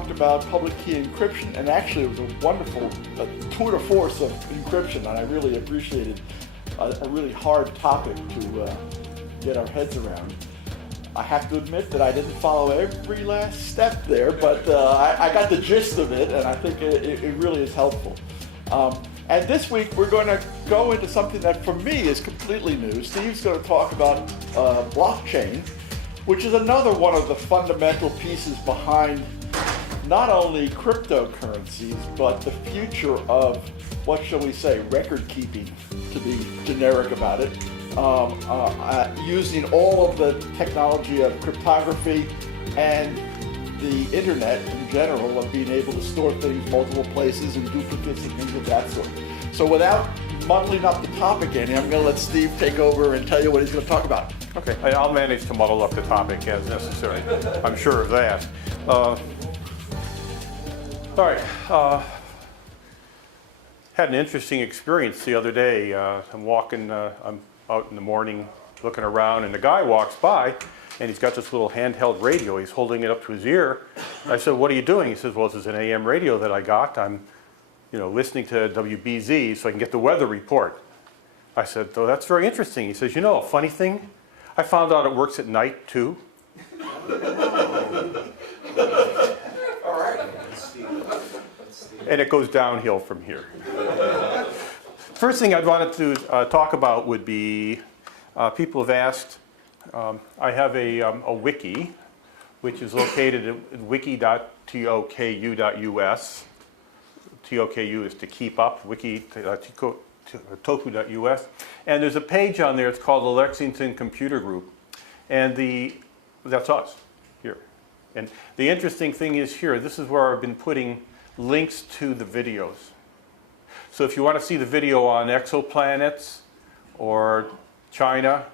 talked about public key encryption, and actually it was a wonderful tour de force of encryption, and I really appreciated a really hard topic to get our heads around. I have to admit that I didn't follow every last step there, but I got the gist of it, and I think it really is helpful. And this week we're going to go into something that for me is completely new. Steve's going to talk about blockchain, which is another one of the fundamental pieces behind not only cryptocurrencies, but the future of, what shall we say, record keeping, to be generic about it, using all of the technology of cryptography and the internet in general, of being able to store things multiple places and duplicates and things of that sort. So without muddling up the topic any, I'm going to let Steve take over and tell you what he's going to talk about. Okay, I'll manage to muddle up the topic as necessary. I'm sure of that. All right. Had an interesting experience the other day. I'm out in the morning looking around, and a guy walks by, and he's got this little handheld radio. He's holding it up to his ear. I said, "What are you doing?" He says, "Well, this is an AM radio that I got. I'm, listening to WBZ so I can get the weather report." I said, "Oh, that's very interesting." He says, "A funny thing? I found out it works at night too." All right. And it goes downhill from here. First thing I'd wanted to talk about would be, people have asked, I have a wiki, which is located at wiki.toku.us. TOKU is to keep up, wiki.toku.us. And there's a page on there, it's called the Lexington Computer Group. And that's us here. And the interesting thing is here, this is where I've been putting links to the videos. So if you want to see the video on exoplanets or China,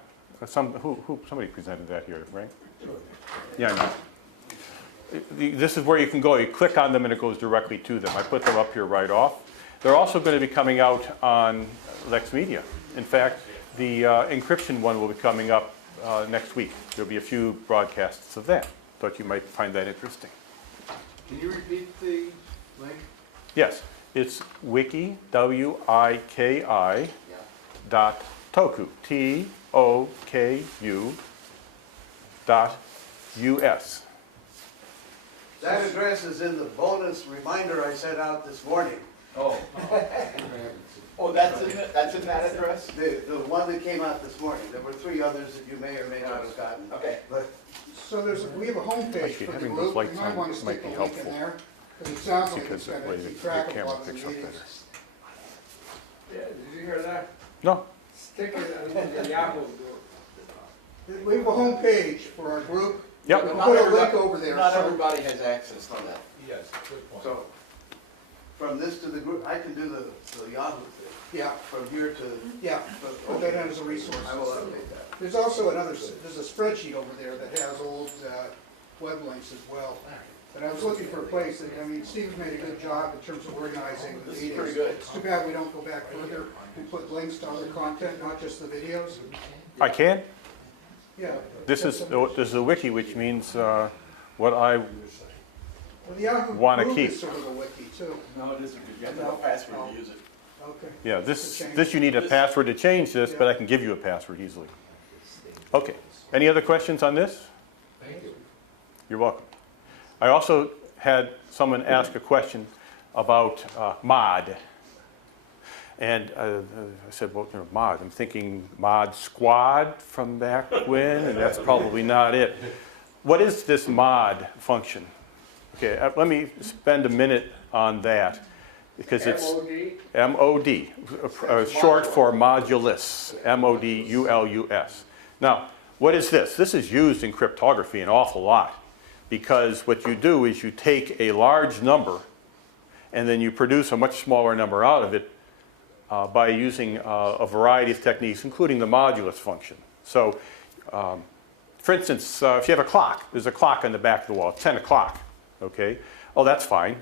somebody presented that here, right? Yeah, I know. This is where you can go. You click on them and it goes directly to them. I put them up here right off. They're also going to be coming out on LexMedia. In fact, the encryption one will be coming up next week. There'll be a few broadcasts of that. Thought you might find that interesting. Can you repeat the link? Yes, it's wiki, W-I-K-I, dot toku, T-O-K-U, dot U-S. That address is in the bonus reminder I sent out this morning. Oh. Oh, that's in that address? The one that came out this morning. There were 3 others that you may or may not have gotten. Okay. But So we have a homepage Actually, for the having group. those You lights might on want to might stick be a link helpful. in there, because it sounds like Because it's going the to way keep the track of a camera lot of the picks up better. meetings. Yeah, did you hear that? No? Stick it in the Yahoo. We have a homepage for our group. Yep. We'll Not put a everybody- link over there. Not so- everybody has access to that. Yes, good point. so from this to the group, I can do the Yahoo thing. Yeah, From here to, yeah, put that in as a resource. I will update that. There's also there's a spreadsheet over there that has old web links as well. But I was looking for a place that, Steve's made a good job in terms of organizing the This is meetings. pretty good. It's too bad we don't go back further and put links to other content, not just the videos. I can? Yeah. This is a wiki, which means what I Well, the Yahoo wanna group keep. is sort of a wiki too. No, it isn't. You have to have a password to use it. Okay. Yeah, this you need a password to change this, but I can give you a password easily. Okay, any other questions on this? Thank you. You're welcome. I also had someone ask a question about mod. And I said, well, mod, I'm thinking Mod Squad from back when, and that's probably not it. What is this mod function? Okay, let me spend a minute on that, because it's MOD? MOD, short for Modulus, M-O-D-U-L-U-S. Now, what is this? This is used in cryptography an awful lot, because what you do is you take a large number and then you produce a much smaller number out of it by using a variety of techniques, including the modulus function. So, for instance, if you have a clock, there's a clock on the back of the wall, it's 10 o'clock, okay? Oh, that's fine.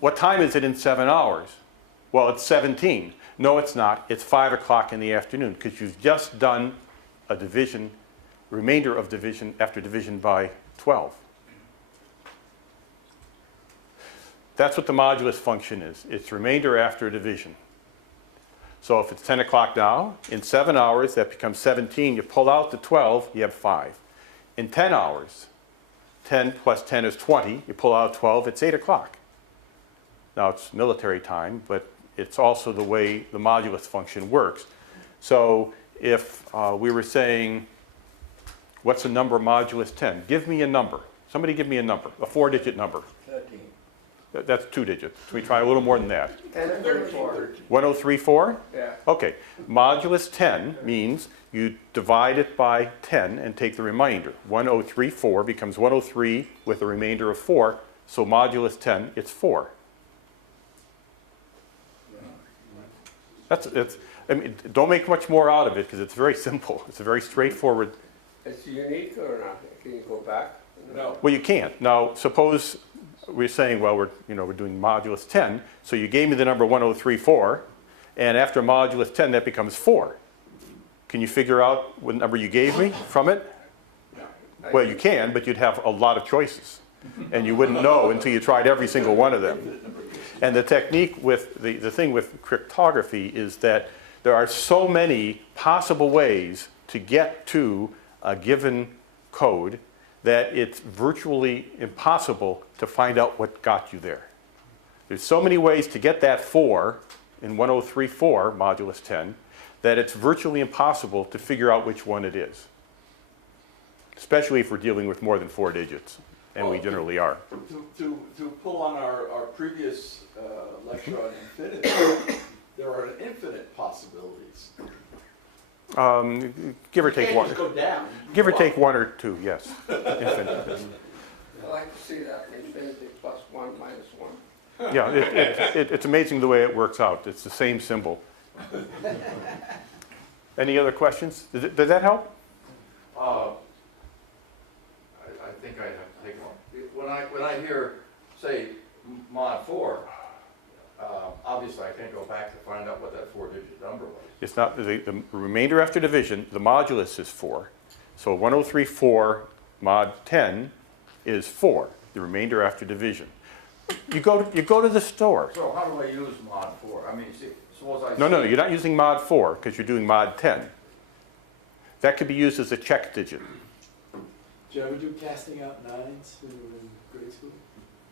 What time is it in 7 hours? Well, it's 17. No, it's not. It's 5 o'clock in the afternoon, because you've just done a division, remainder of division after division by 12. That's what the modulus function is. It's remainder after division. So if it's 10 o'clock now, in 7 hours, that becomes 17. You pull out the 12, you have 5. In 10 hours, 10 plus 10 is 20. You pull out 12, it's 8 o'clock. Now, it's military time, but it's also the way the modulus function works. So if we were saying, what's the number modulus 10? Give me a number. Somebody give me a number, a 4-digit number. 13. That's 2 digits. We try a little more than that. 1034. 1034? Yeah. Okay. Modulus 10 means you divide it by 10 and take the remainder. 1034 becomes 103 with a remainder of 4. So modulus 10, it's 4. I mean, don't make much more out of it because it's very simple. It's a very straightforward. It's unique or not? Can you go back? No. Well, you can't. Now, suppose we're saying, well, we're doing modulus 10. So you gave me the number 1034, and after modulus 10, that becomes 4. Can you figure out what number you gave me from it? Well, you can, but you'd have a lot of choices, and you wouldn't know until you tried every single one of them. And the technique with the thing with cryptography is that there are so many possible ways to get to a given code that it's virtually impossible to find out what got you there. There's so many ways to get that 4 in 1034 modulus 10 that it's virtually impossible to figure out which one it is, especially if we're dealing with more than 4 digits, and we generally are. To pull on our previous lecture on infinity, there are infinite possibilities. Give or You take can't one. just go down. Give or take 1 or 2, yes. Infinite. I like to see that, infinity plus 1 minus 1. Yeah, it's amazing the way it works out. It's the same symbol. Any other questions? Did that help? I think I'd have to take one. When I hear, say, mod 4, obviously I can't go back to find out what that 4-digit number was. It's not, the remainder after division, the modulus is 4. So 1034 mod 10 is 4, the remainder after division. You go to the store. So how do I use mod 4? I mean, see, suppose I No, see- you're not using mod 4 because you're doing mod 10. That could be used as a check digit. Did you ever do casting out nines when you were in grade school?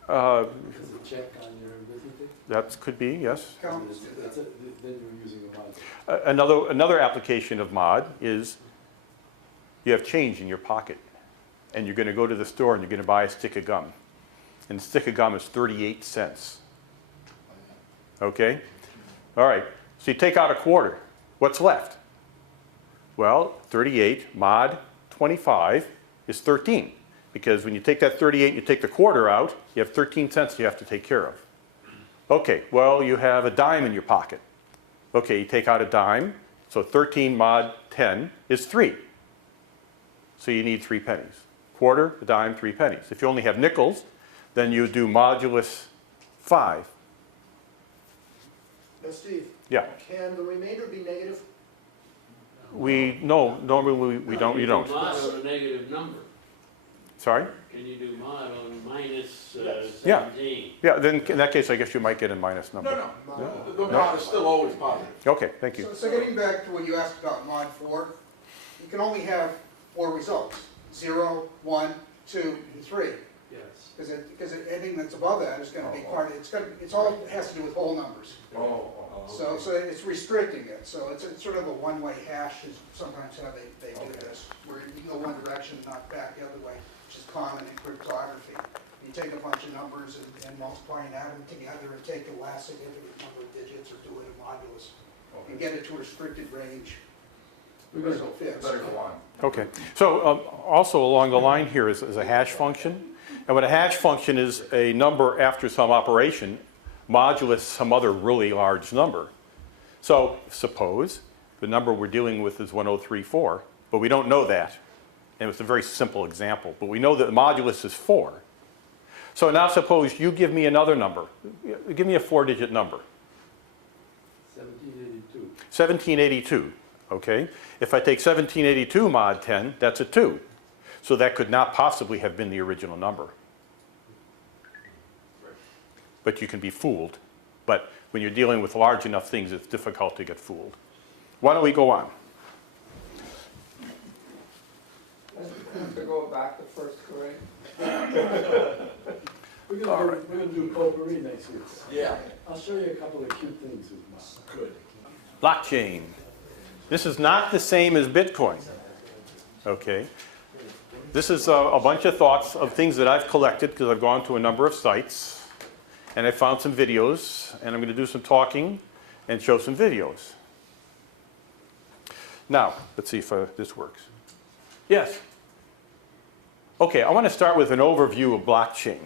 Uh, As a check on your arithmetic? that could be, yes. Counts. Then you were using a mod. Another application of mod is you have change in your pocket and you're going to go to the store and you're going to buy a stick of gum. And the stick of gum is 38 cents. Okay? All right. So you take out a quarter. What's left? Well, 38 mod 25 is 13. Because when you take that 38 and you take the quarter out, you have 13 cents you have to take care of. Okay, well, you have a dime in your pocket. Okay, you take out a dime. So 13 mod 10 is 3. So you need 3 pennies. Quarter, a dime, 3 pennies. If you only have nickels, then you do modulus 5. Now, Steve, Yeah. can the remainder be negative? No, normally we don't. You don't. Mod on a negative number. Sorry? Can you do mod on minus Yeah. 17? Yeah, then in that case, I guess you might get a minus number. No. The mod is still always positive. Okay, thank you. So getting back to what you asked about mod 4, you can only have 4 results, 0, 1, 2, and 3. Yes. Because anything that's above that is gonna be part of, it's all has to do with whole numbers. So it's restricting it, so it's sort of a one-way hash is sometimes how they do this, where you go one direction, not back the other way, which is common in cryptography. You take a bunch of numbers and multiply and add them together and take the last significant number of digits or do it in modulus and get it to a restricted range. So it fits. Better go on. Okay. So also along the line here is a hash function. And what a hash function is a number after some operation modulus some other really large number. So suppose the number we're dealing with is 1034, but we don't know that. And it's a very simple example, but we know that the modulus is 4. So now suppose you give me another number. Give me a 4-digit number. 1782. 1782, okay? If I take 1782 mod 10, that's a 2. So that could not possibly have been the original number. but you can be fooled. But when you're dealing with large enough things, it's difficult to get fooled. Why don't we go on? To go back to first grade. We're gonna do potpourri next week. Yeah, I'll show you a couple of cute things with mine. good. Blockchain. This is not the same as Bitcoin. Okay. This is a bunch of thoughts of things that I've collected because I've gone to a number of sites and I found some videos, and I'm going to do some talking and show some videos. Now, let's see if this works. Yes. Okay, I want to start with an overview of blockchain.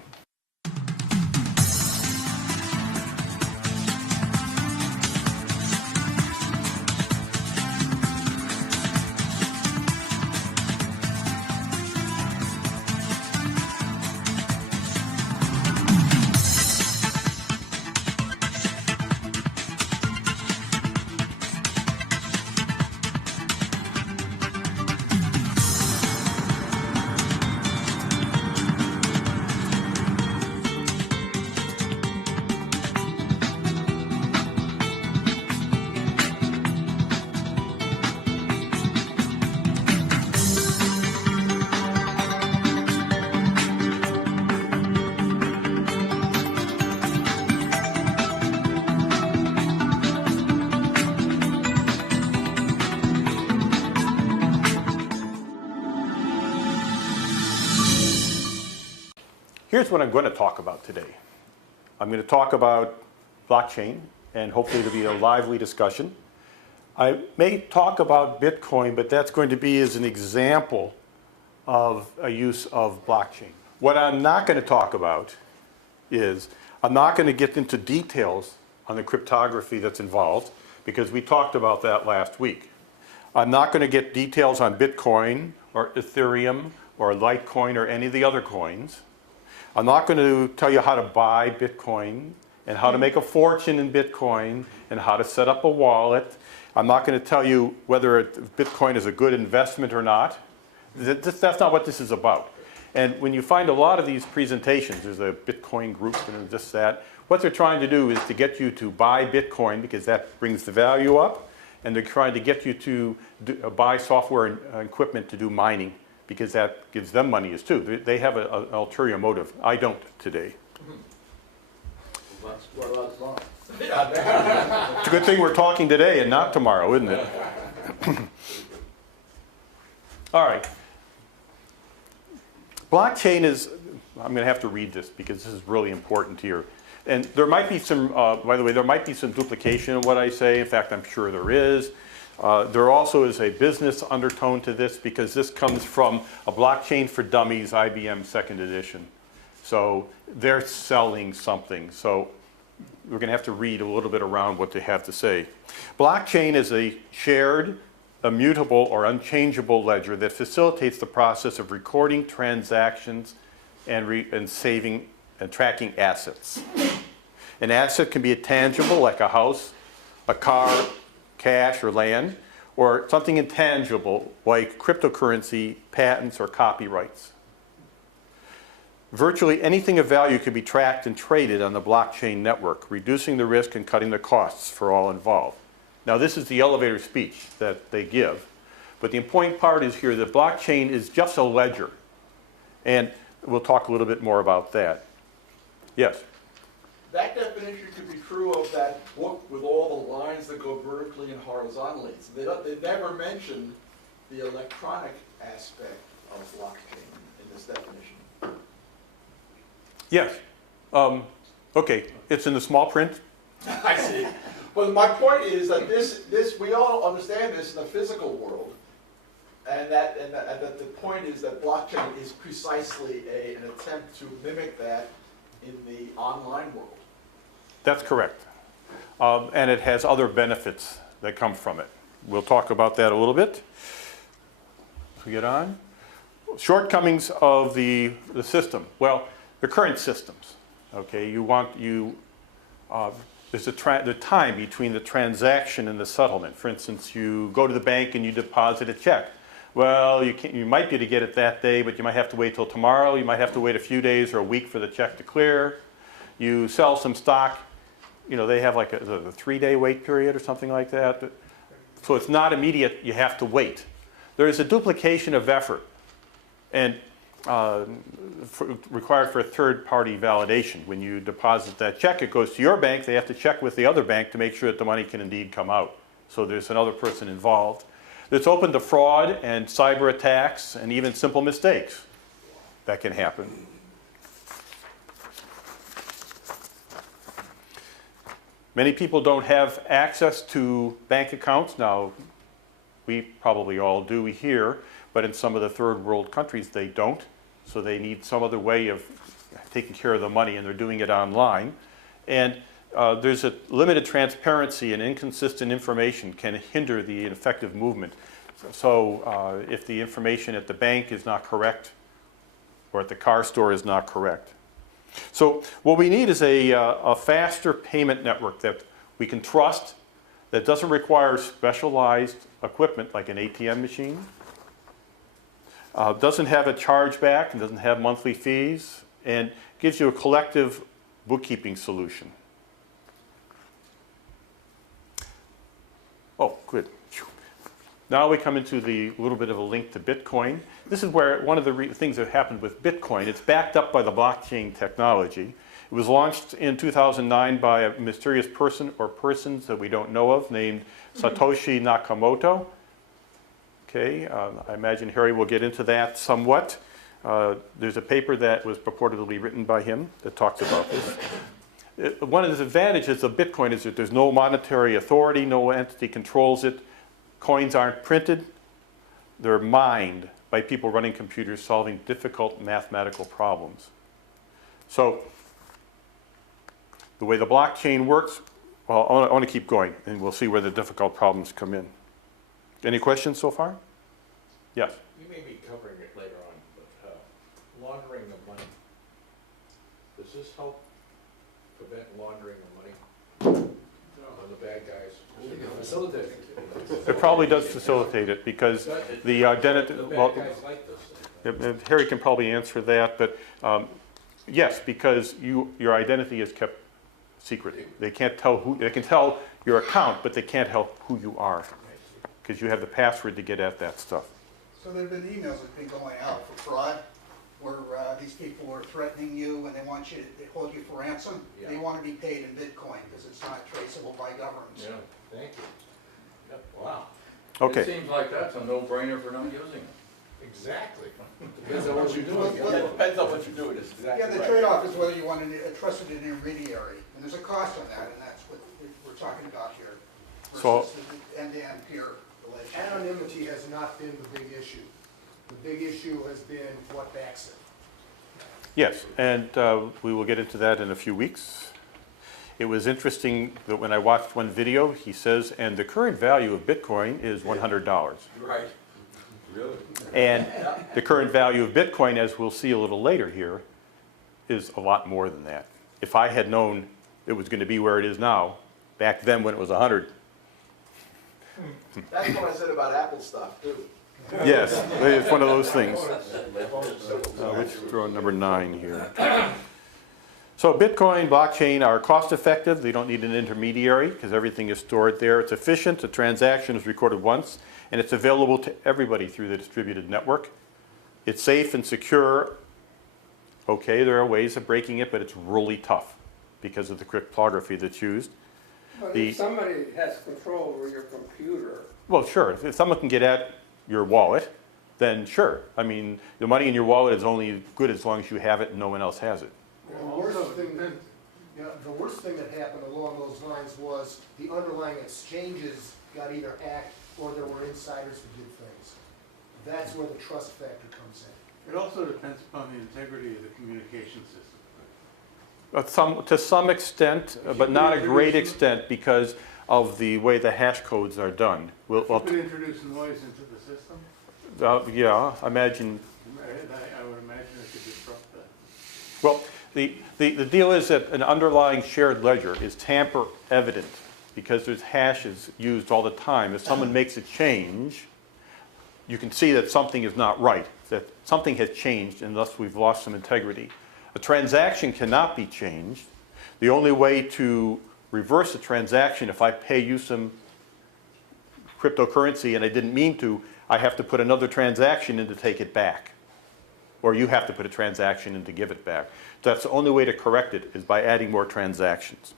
Here's what I'm going to talk about today. I'm going to talk about blockchain, and hopefully it'll be a lively discussion. I may talk about Bitcoin, but that's going to be as an example of a use of blockchain. What I'm not going to talk about is, I'm not going to get into details on the cryptography that's involved, because we talked about that last week. I'm not going to get details on Bitcoin or Ethereum or Litecoin or any of the other coins. I'm not going to tell you how to buy Bitcoin and how to make a fortune in Bitcoin and how to set up a wallet. I'm not going to tell you whether Bitcoin is a good investment or not. That's not what this is about. And when you find a lot of these presentations, there's a Bitcoin group and this, that, what they're trying to do is to get you to buy Bitcoin because that brings the value up, and they're trying to get you to buy software and equipment to do mining, because that gives them money as too. They have an ulterior motive. I don't today. It's a good thing we're talking today and not tomorrow, isn't it? All right. Blockchain is, I'm going to have to read this because this is really important here. And there might be some, by the way, there might be some duplication of what I say. In fact, I'm sure there is. There also is a business undertone to this because this comes from a Blockchain for Dummies, IBM 2nd edition. So they're selling something. So we're going to have to read a little bit around what they have to say. Blockchain is a shared, immutable, or unchangeable ledger that facilitates the process of recording transactions and saving and tracking assets. An asset can be a tangible, like a house, a car, cash or land, or something intangible like cryptocurrency, patents, or copyrights. Virtually anything of value can be tracked and traded on the blockchain network, reducing the risk and cutting the costs for all involved. Now, this is the elevator speech that they give, but the important part is here that blockchain is just a ledger, and we'll talk a little bit more about that. Yes? That definition could be true of that book with all the lines that go vertically and horizontally. So they never mention the electronic aspect of blockchain in this definition. Yes. Okay, it's in the small print. I see. But my point is that this we all understand this in the physical world, and that the point is that blockchain is precisely an attempt to mimic that in the online world. That's correct. And it has other benefits that come from it. We'll talk about that a little bit. Let's get on. Shortcomings of the system. Well, the current systems. Okay, there's the time between the transaction and the settlement. For instance, you go to the bank and you deposit a check. Well, you might be able to get it that day, but you might have to wait till tomorrow. You might have to wait a few days or a week for the check to clear. You sell some stock, you know, they have like a 3-day wait period or something like that. So it's not immediate, you have to wait. There is a duplication of effort and required for a third-party validation. When you deposit that check, it goes to your bank. They have to check with the other bank to make sure that the money can indeed come out. So there's another person involved. It's open to fraud and cyber attacks and even simple mistakes that can happen. Many people don't have access to bank accounts. Now, we probably all do here, but in some of the third world countries, they don't. So they need some other way of taking care of the money, and they're doing it online. And there's a limited transparency, and inconsistent information can hinder the effective movement. So if the information at the bank is not correct, or at the car store is not correct. So what we need is a faster payment network that we can trust, that doesn't require specialized equipment like an ATM machine, doesn't have a chargeback and doesn't have monthly fees, and gives you a collective bookkeeping solution. Oh, good. Now we come into the little bit of a link to Bitcoin. This is where one of the things that happened with Bitcoin, it's backed up by the blockchain technology. It was launched in 2009 by a mysterious person or persons that we don't know of named Satoshi Nakamoto. Okay, I imagine Harry will get into that somewhat. There's a paper that was purportedly written by him that talks about this. One of the advantages of Bitcoin is that there's no monetary authority, no entity controls it. Coins aren't printed, they're mined by people running computers solving difficult mathematical problems. So the way the blockchain works, well, I want to keep going and we'll see where the difficult problems come in. Any questions so far? Yes? You may be covering it later on, but laundering of money, does this help prevent laundering of money on the bad guys? Facilitate. It probably does facilitate it because the identity, The well, bad guys like this. Harry can probably answer that, but yes, because your identity is kept secret. They can't tell who, they can tell your account, but they can't tell who you are because you have the password to get at that stuff. So there have been emails that have been going out for fraud, where these people are threatening you and they want you to hold you for ransom. Yeah. They want to be paid in Bitcoin because it's not traceable by governments. Yeah, thank you. Yep, wow. It Okay. seems like that's a no-brainer for not using it. Exactly. Depends on what you're doing. Yeah, it depends on what you're doing, it's exactly Yeah, the right. trade-off is whether you want a trusted intermediary, and there's a cost on that, and that's what we're talking about here. So- Versus the end-to-end peer relationship. Anonymity has not been the big issue. The big issue has been what backs it. Yes, and we will get into that in a few weeks. It was interesting that when I watched one video, he says, and the current value of Bitcoin is $100. Right. Really? And the current value of Bitcoin, as we'll see a little later here, is a lot more than that. If I had known it was going to be where it is now, back then when it was 100. That's what I said about Apple stuff, too. Yes, it's one of those things. Which throw in number 9 here. So Bitcoin, blockchain are cost effective. They don't need an intermediary because everything is stored there. It's efficient. The transaction is recorded once and it's available to everybody through the distributed network. It's safe and secure. Okay, there are ways of breaking it, but it's really tough because of the cryptography that's used. But The- if somebody has control over your computer, Well, sure, if someone can get at your wallet, then sure. I mean, the money in your wallet is only good as long as you have it and no one else has it. The worst thing that happened along those lines was the underlying exchanges got either hacked or there were insiders who did things. That's where the trust factor comes in. It also depends upon the integrity of the communication system. To some extent, but not a great extent because of the way the hash codes are done. If you could introduce noise into the system, Yeah, I imagine. I would imagine it could disrupt that. Well, the deal is that an underlying shared ledger is tamper evident because there's hashes used all the time. If someone makes a change, you can see that something is not right, that something has changed and thus we've lost some integrity. A transaction cannot be changed. The only way to reverse a transaction, if I pay you some cryptocurrency and I didn't mean to, I have to put another transaction in to take it back. Or you have to put a transaction in to give it back. So that's the only way to correct it, is by adding more transactions.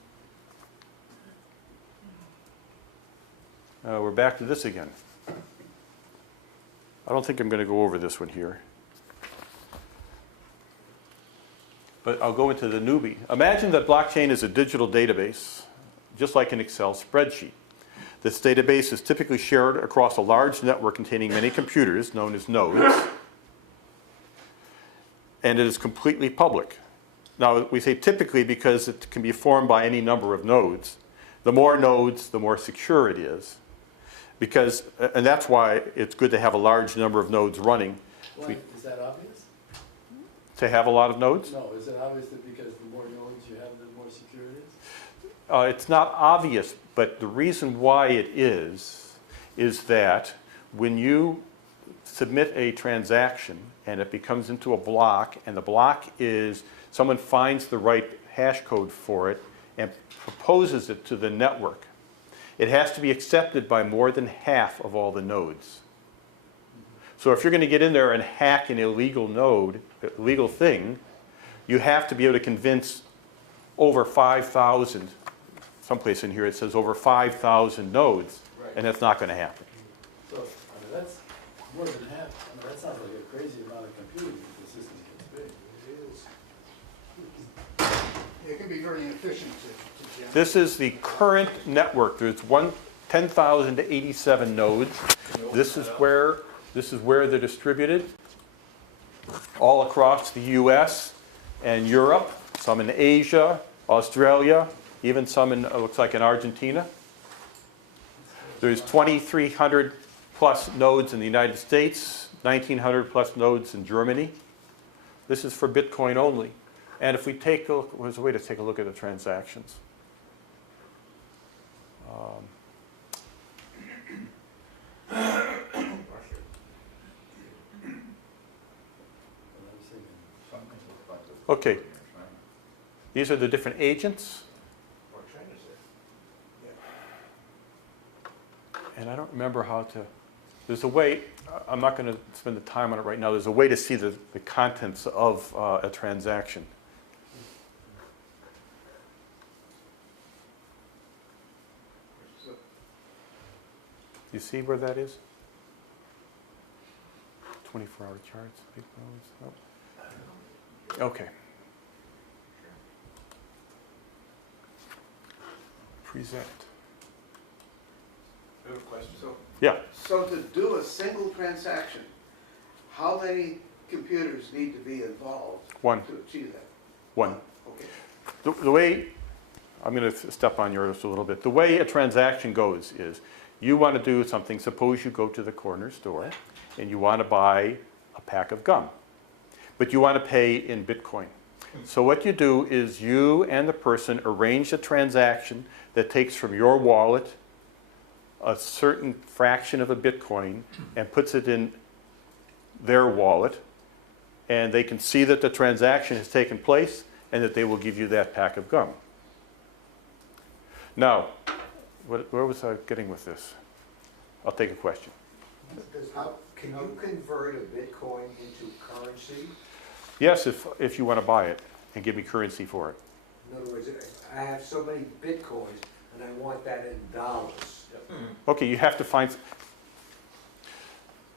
We're back to this again. I don't think I'm going to go over this one here. But I'll go into the newbie. Imagine that blockchain is a digital database, just like an Excel spreadsheet. This database is typically shared across a large network containing many computers, known as nodes, and it is completely public. Now, we say typically because it can be formed by any number of nodes. The more nodes, the more secure it is. And that's why it's good to have a large number of nodes running. Why, is that obvious? To have a lot of nodes? No, is it obvious that because the more nodes you have, the more secure it is? It's not obvious, but the reason why it is that when you submit a transaction and it becomes into a block, and the block is, someone finds the right hash code for it and proposes it to the network, it has to be accepted by more than half of all the nodes. So if you're going to get in there and hack an illegal node, illegal thing, you have to be able to convince over 5,000, someplace in here it says over 5,000 nodes, and that's not going to happen. So, I mean, that's more than half. I mean, that sounds like a crazy amount of computing if the system gets big. It is. It can be very inefficient to generate. This is the current network. There's 10,087 nodes. This is where they're distributed, all across the US and Europe, some in Asia, Australia, even some in, looks like in Argentina. There's 2,300 plus nodes in the United States, 1,900 plus nodes in Germany. This is for Bitcoin only. And if we take a look, there's a way to take a look at the transactions. Okay, these are the different agents. And I don't remember how to, there's a way, I'm not going to spend the time on it right now, there's a way to see the contents of a transaction. You see where that is? 24-hour charts, big nodes. Oh. Okay. Present. I have a question. Yeah. So to do a single transaction, how many computers need to be involved One. to achieve that? One. Okay. The way, I'm going to step on yours a little bit. The way a transaction goes is you want to do something. Suppose you go to the corner store and you want to buy a pack of gum, but you want to pay in Bitcoin. So what you do is you and the person arrange a transaction that takes from your wallet a certain fraction of a Bitcoin and puts it in their wallet, and they can see that the transaction has taken place and that they will give you that pack of gum. Now, where was I getting with this? I'll take a question. Can you convert a Bitcoin into currency? Yes, if you want to buy it and give me currency for it. In other words, I have so many Bitcoins and I want that in dollars. Okay, you have to find,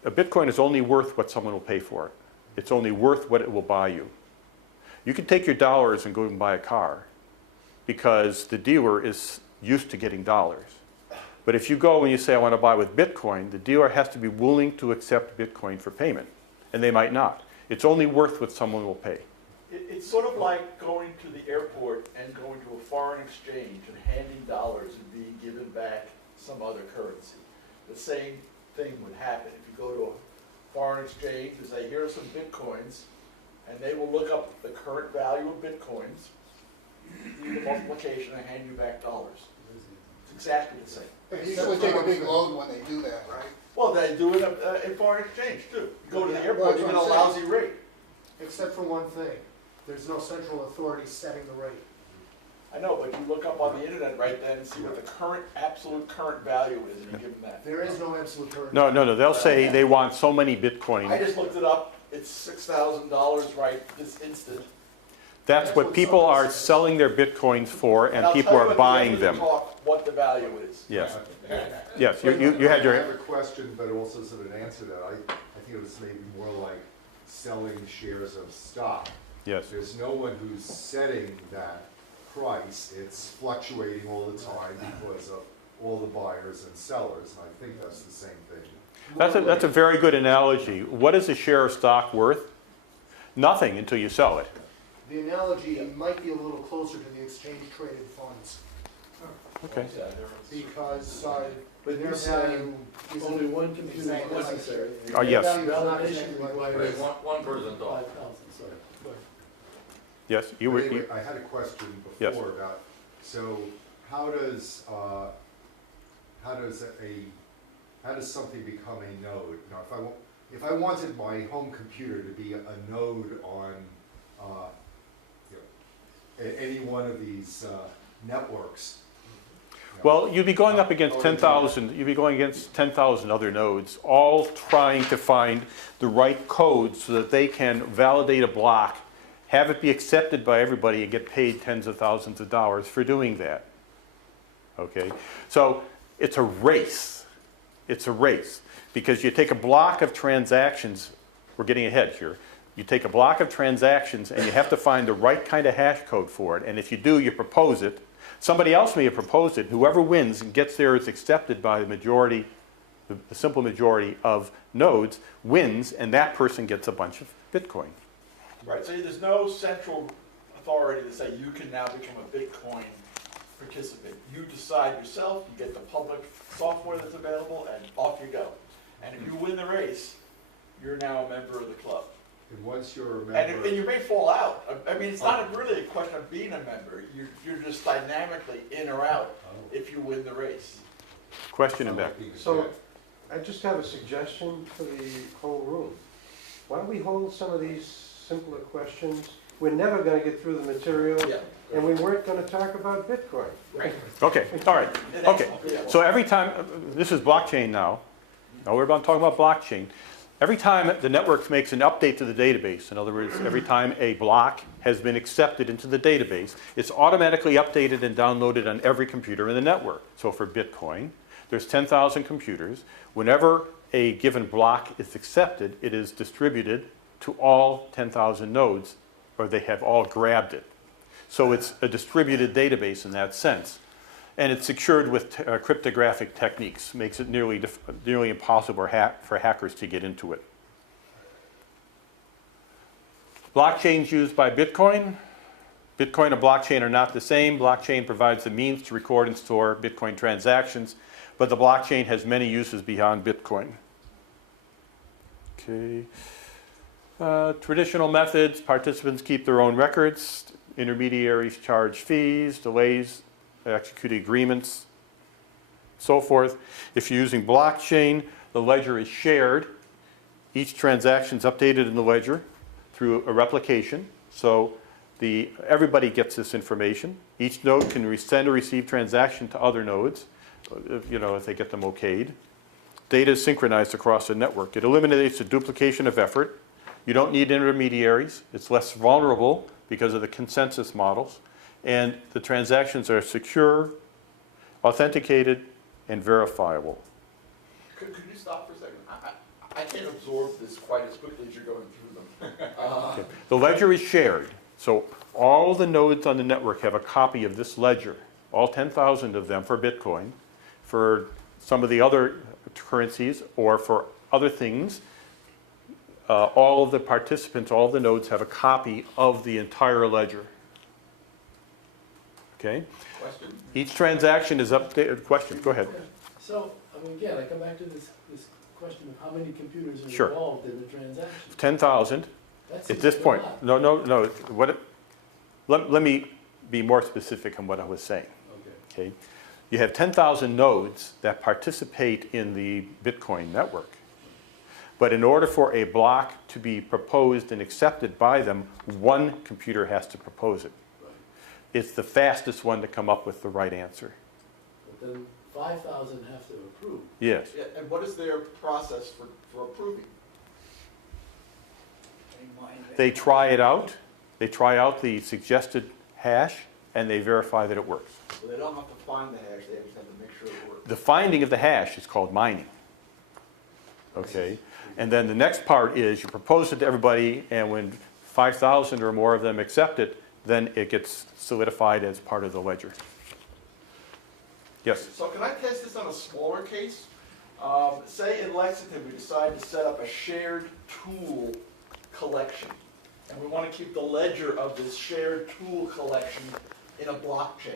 a Bitcoin is only worth what someone will pay for it. It's only worth what it will buy you. You can take your dollars and go and buy a car because the dealer is used to getting dollars. But if you go and you say, I want to buy with Bitcoin, the dealer has to be willing to accept Bitcoin for payment, and they might not. It's only worth what someone will pay. It's sort of like going to the airport and going to a foreign exchange and handing dollars and being given back some other currency. The same thing would happen if you go to a foreign exchange and say, here are some Bitcoins, and they will look up the current value of Bitcoins, do the multiplication, and hand you back dollars. It's exactly the same. They usually take a big load when they do that, right? Well, they do it in foreign exchange too. You go to the airport, you get a lousy rate. Except for one thing, there's no central authority setting the rate. I know, but you look up on the internet right then and see what the current, absolute current value is, and you give them that. There is no absolute current. No, no, no, they'll say they want so many Bitcoin. I just looked it up, it's $6,000 right this instant. That's what people are selling their Bitcoins for, and I'll people tell you are at the buying end of the them. talk What the value is. Yes. Yes, you had I your, have a question, but also sort of an answer to that. I think it was maybe more like selling shares of stock. yes. There's no one who's setting that price. It's fluctuating all the time because of all the buyers and sellers, and I think that's the same thing. That's a very good analogy. What is a share of stock worth? Nothing until you sell it. The analogy might be a little closer to the exchange-traded funds, Okay. because But their you're saying value isn't only one computer is exactly like- necessary. Oh, yes. Their value is not Validation exactly like- Wait, requires one person talk. 5,000, sorry. Go ahead. Yes, you were, Anyway, I had a question Yes. before about, so how does something become a node? Now, if I wanted my home computer to be a node on, any one of these networks. well, you'd be going up against 10,000, you'd be going against 10,000 other nodes, all trying to find the right code so that they can validate a block, have it be accepted by everybody, and get paid tens of thousands of dollars for doing that. Okay? So it's a race. It's a race. Because you take a block of transactions, we're getting ahead here. You take a block of transactions and you have to find the right kind of hash code for it. And if you do, you propose it. Somebody else may have proposed it. Whoever wins and gets there is accepted by the majority, the simple majority of nodes, wins, and that person gets a bunch of Bitcoin. Right, so there's no central authority to say you can now become a Bitcoin participant. You decide yourself, you get the public software that's available, and off you go. And if you win the race, you're now a member of the club. And once you're a And member, you may fall out. I mean, it's not really a question of being a member. You're just dynamically in or out if you win the race. Question in back. So, I just have a suggestion for the whole room. Why don't we hold some of these simpler questions? We're never gonna get through the material, Yeah. and we weren't gonna talk about Bitcoin. Right. Okay, all right. Okay, so every time, this is blockchain now. Now we're about talking about blockchain. Every time the network makes an update to the database, in other words, every time a block has been accepted into the database, it's automatically updated and downloaded on every computer in the network. So for Bitcoin, there's 10,000 computers. Whenever a given block is accepted, it is distributed to all 10,000 nodes, or they have all grabbed it. So it's a distributed database in that sense. And it's secured with cryptographic techniques, makes it nearly impossible for hackers to get into it. Blockchains used by Bitcoin. Bitcoin and blockchain are not the same. Blockchain provides the means to record and store Bitcoin transactions, but the blockchain has many uses beyond Bitcoin. Okay. Traditional methods, participants keep their own records. Intermediaries charge fees, delays, execute agreements, so forth. If you're using blockchain, the ledger is shared. Each transaction is updated in the ledger through a replication. So everybody gets this information. Each node can send or receive transaction to other nodes, if they get them okayed. Data is synchronized across the network. It eliminates the duplication of effort. You don't need intermediaries. It's less vulnerable because of the consensus models. And the transactions are secure, authenticated, and verifiable. Could you stop for a second? I can't absorb this quite as quickly as you're going through them. Okay. The ledger is shared. So all the nodes on the network have a copy of this ledger, all 10,000 of them for Bitcoin. For some of the other currencies or for other things, all of the participants, all of the nodes have a copy of the entire ledger. Okay? Question? Each transaction is updated. Question, go ahead. So, again, I come back to this question of how many computers are Sure. involved in the transaction. 10,000 That at seems this like a point. lot. No. Let me be more specific on what I was saying. Okay. Okay? You have 10,000 nodes that participate in the Bitcoin network. But in order for a block to be proposed and accepted by them, one computer has to propose it. It's the fastest one to come up with the right answer. But then 5,000 have to approve. Yes. Yeah, and what is their process for approving? They try it out. They try out the suggested hash, and they verify that it works. So they don't have to find the hash, they just have to make sure it works. The finding of the hash is called mining. Okay? And then the next part is you propose it to everybody, and when 5,000 or more of them accept it, then it gets solidified as part of the ledger. Yes? So can I test this on a smaller case? Say in Lexington, we decide to set up a shared tool collection. And we want to keep the ledger of this shared tool collection in a blockchain.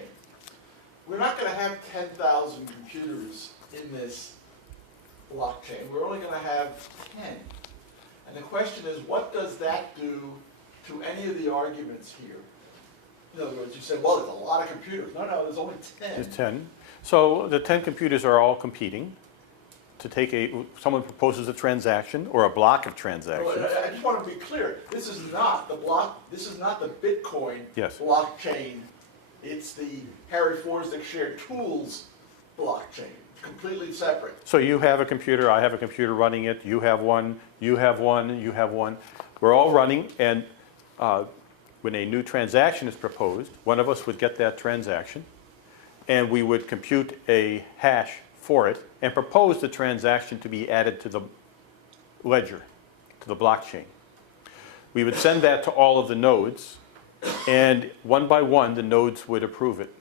We're not going to have 10,000 computers in this blockchain. We're only going to have 10. And the question is, what does that do to any of the arguments here? In other words, you said, well, there's a lot of computers. No, there's only 10. There's 10. So the 10 computers are all competing to take someone proposes a transaction or a block of transactions. Well, I just want to be clear. This is not the Bitcoin Yes. blockchain. It's the Harry Forsdick shared tools blockchain. Completely separate. So you have a computer, I have a computer running it, you have one, you have one, you have one. We're all running, and when a new transaction is proposed, one of us would get that transaction, and we would compute a hash for it and propose the transaction to be added to the ledger, to the blockchain. We would send that to all of the nodes, and one by one, the nodes would approve it.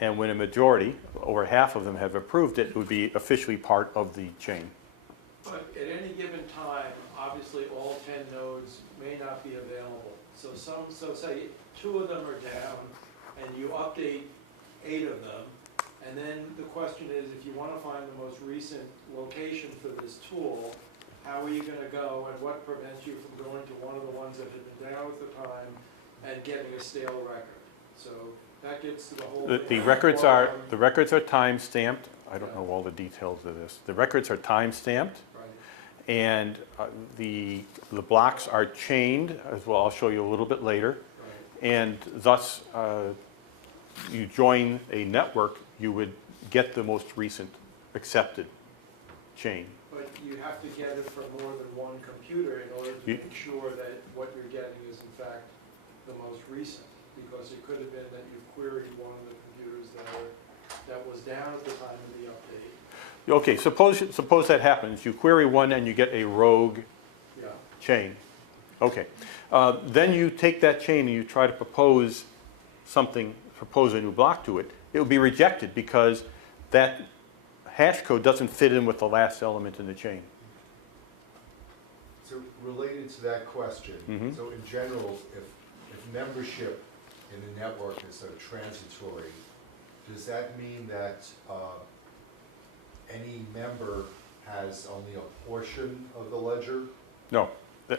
And when a majority, over half of them have approved it, it would be officially part of the chain. But at any given time, obviously all 10 nodes may not be available. So say 2 of them are down and you update 8 of them. And then the question is, if you want to find the most recent location for this tool, how are you going to go, and what prevents you from going to one of the ones that had been down at the time and getting a stale record? So that gets to the whole The thing. records are time stamped. I don't know all the details of this. The records are time stamped, Right. and the blocks are chained as well. I'll show you a little bit later. Right. And thus, you join a network, you would get the most recent accepted chain. But you have to get it from more than one computer in order to make sure that what you're getting is in fact the most recent. Because it could have been that you queried one of the computers that was down at the time of the update. Okay, suppose that happens. You query one and you get a rogue Yeah. chain. Okay. Then you take that chain and you try to propose a new block to it. It will be rejected because that hash code doesn't fit in with the last element in the chain. So related to that question, Mhm. so in general, if membership in the network is sort of transitory, does that mean that any member has only a portion of the ledger? No,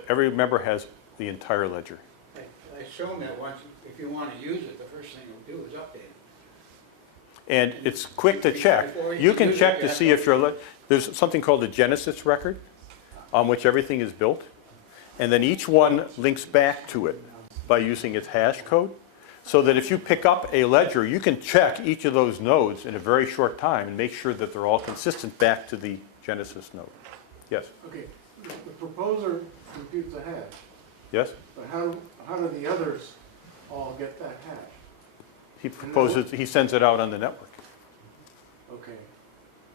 every member has the entire ledger. I assume that once, if you want to use it, the first thing you'll do is update it. And it's quick to check. You can check to see if there's something called the Genesis record on which everything is built. And then each one links back to it by using its hash code. So that if you pick up a ledger, you can check each of those nodes in a very short time and make sure that they're all consistent back to the Genesis node. Yes? Okay, the proposer computes a hash, Yes? but how do the others all get that hash? He sends it out on the network. Okay,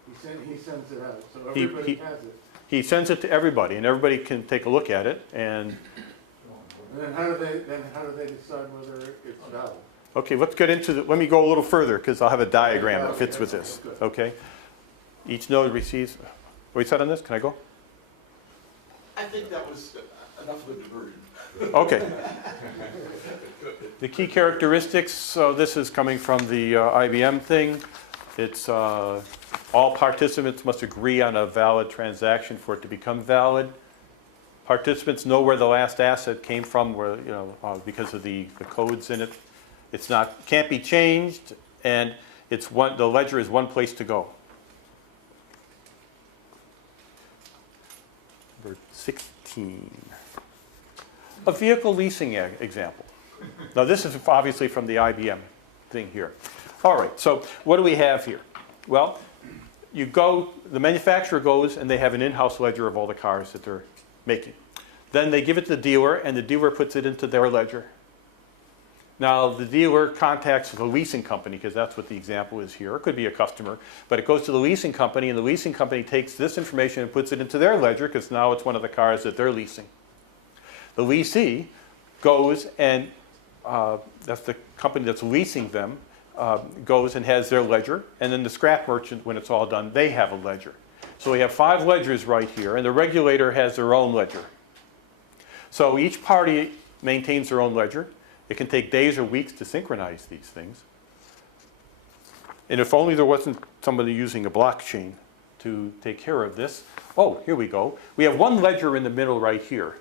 he sends it out, so He- everybody he- has it. He sends it to everybody, and everybody can take a look at it. And And then how do they decide whether it's valid? okay, let's get into let me go a little further because I'll have a diagram that fits with this. Okay? Each node receives. What you said on this? Can I go? I think that was enough of a diversion. Okay. The key characteristics, so this is coming from the IBM thing. It's all participants must agree on a valid transaction for it to become valid. Participants know where the last asset came from, because of the codes in it. It's can't be changed, and the ledger is one place to go. Number 16. A vehicle leasing example. Now this is obviously from the IBM thing here. All right, so what do we have here? Well, the manufacturer goes and they have an in-house ledger of all the cars that they're making. Then they give it to the dealer and the dealer puts it into their ledger. Now the dealer contacts the leasing company, because that's what the example is here. It could be a customer, but it goes to the leasing company and the leasing company takes this information and puts it into their ledger because now it's one of the cars that they're leasing. The leasee goes and, that's the company that's leasing them, goes and has their ledger, and then the scrap merchant, when it's all done, they have a ledger. So we have 5 ledgers right here, and the regulator has their own ledger. So each party maintains their own ledger. It can take days or weeks to synchronize these things. And if only there wasn't somebody using a blockchain to take care of this. Oh, here we go. We have one ledger in the middle right here.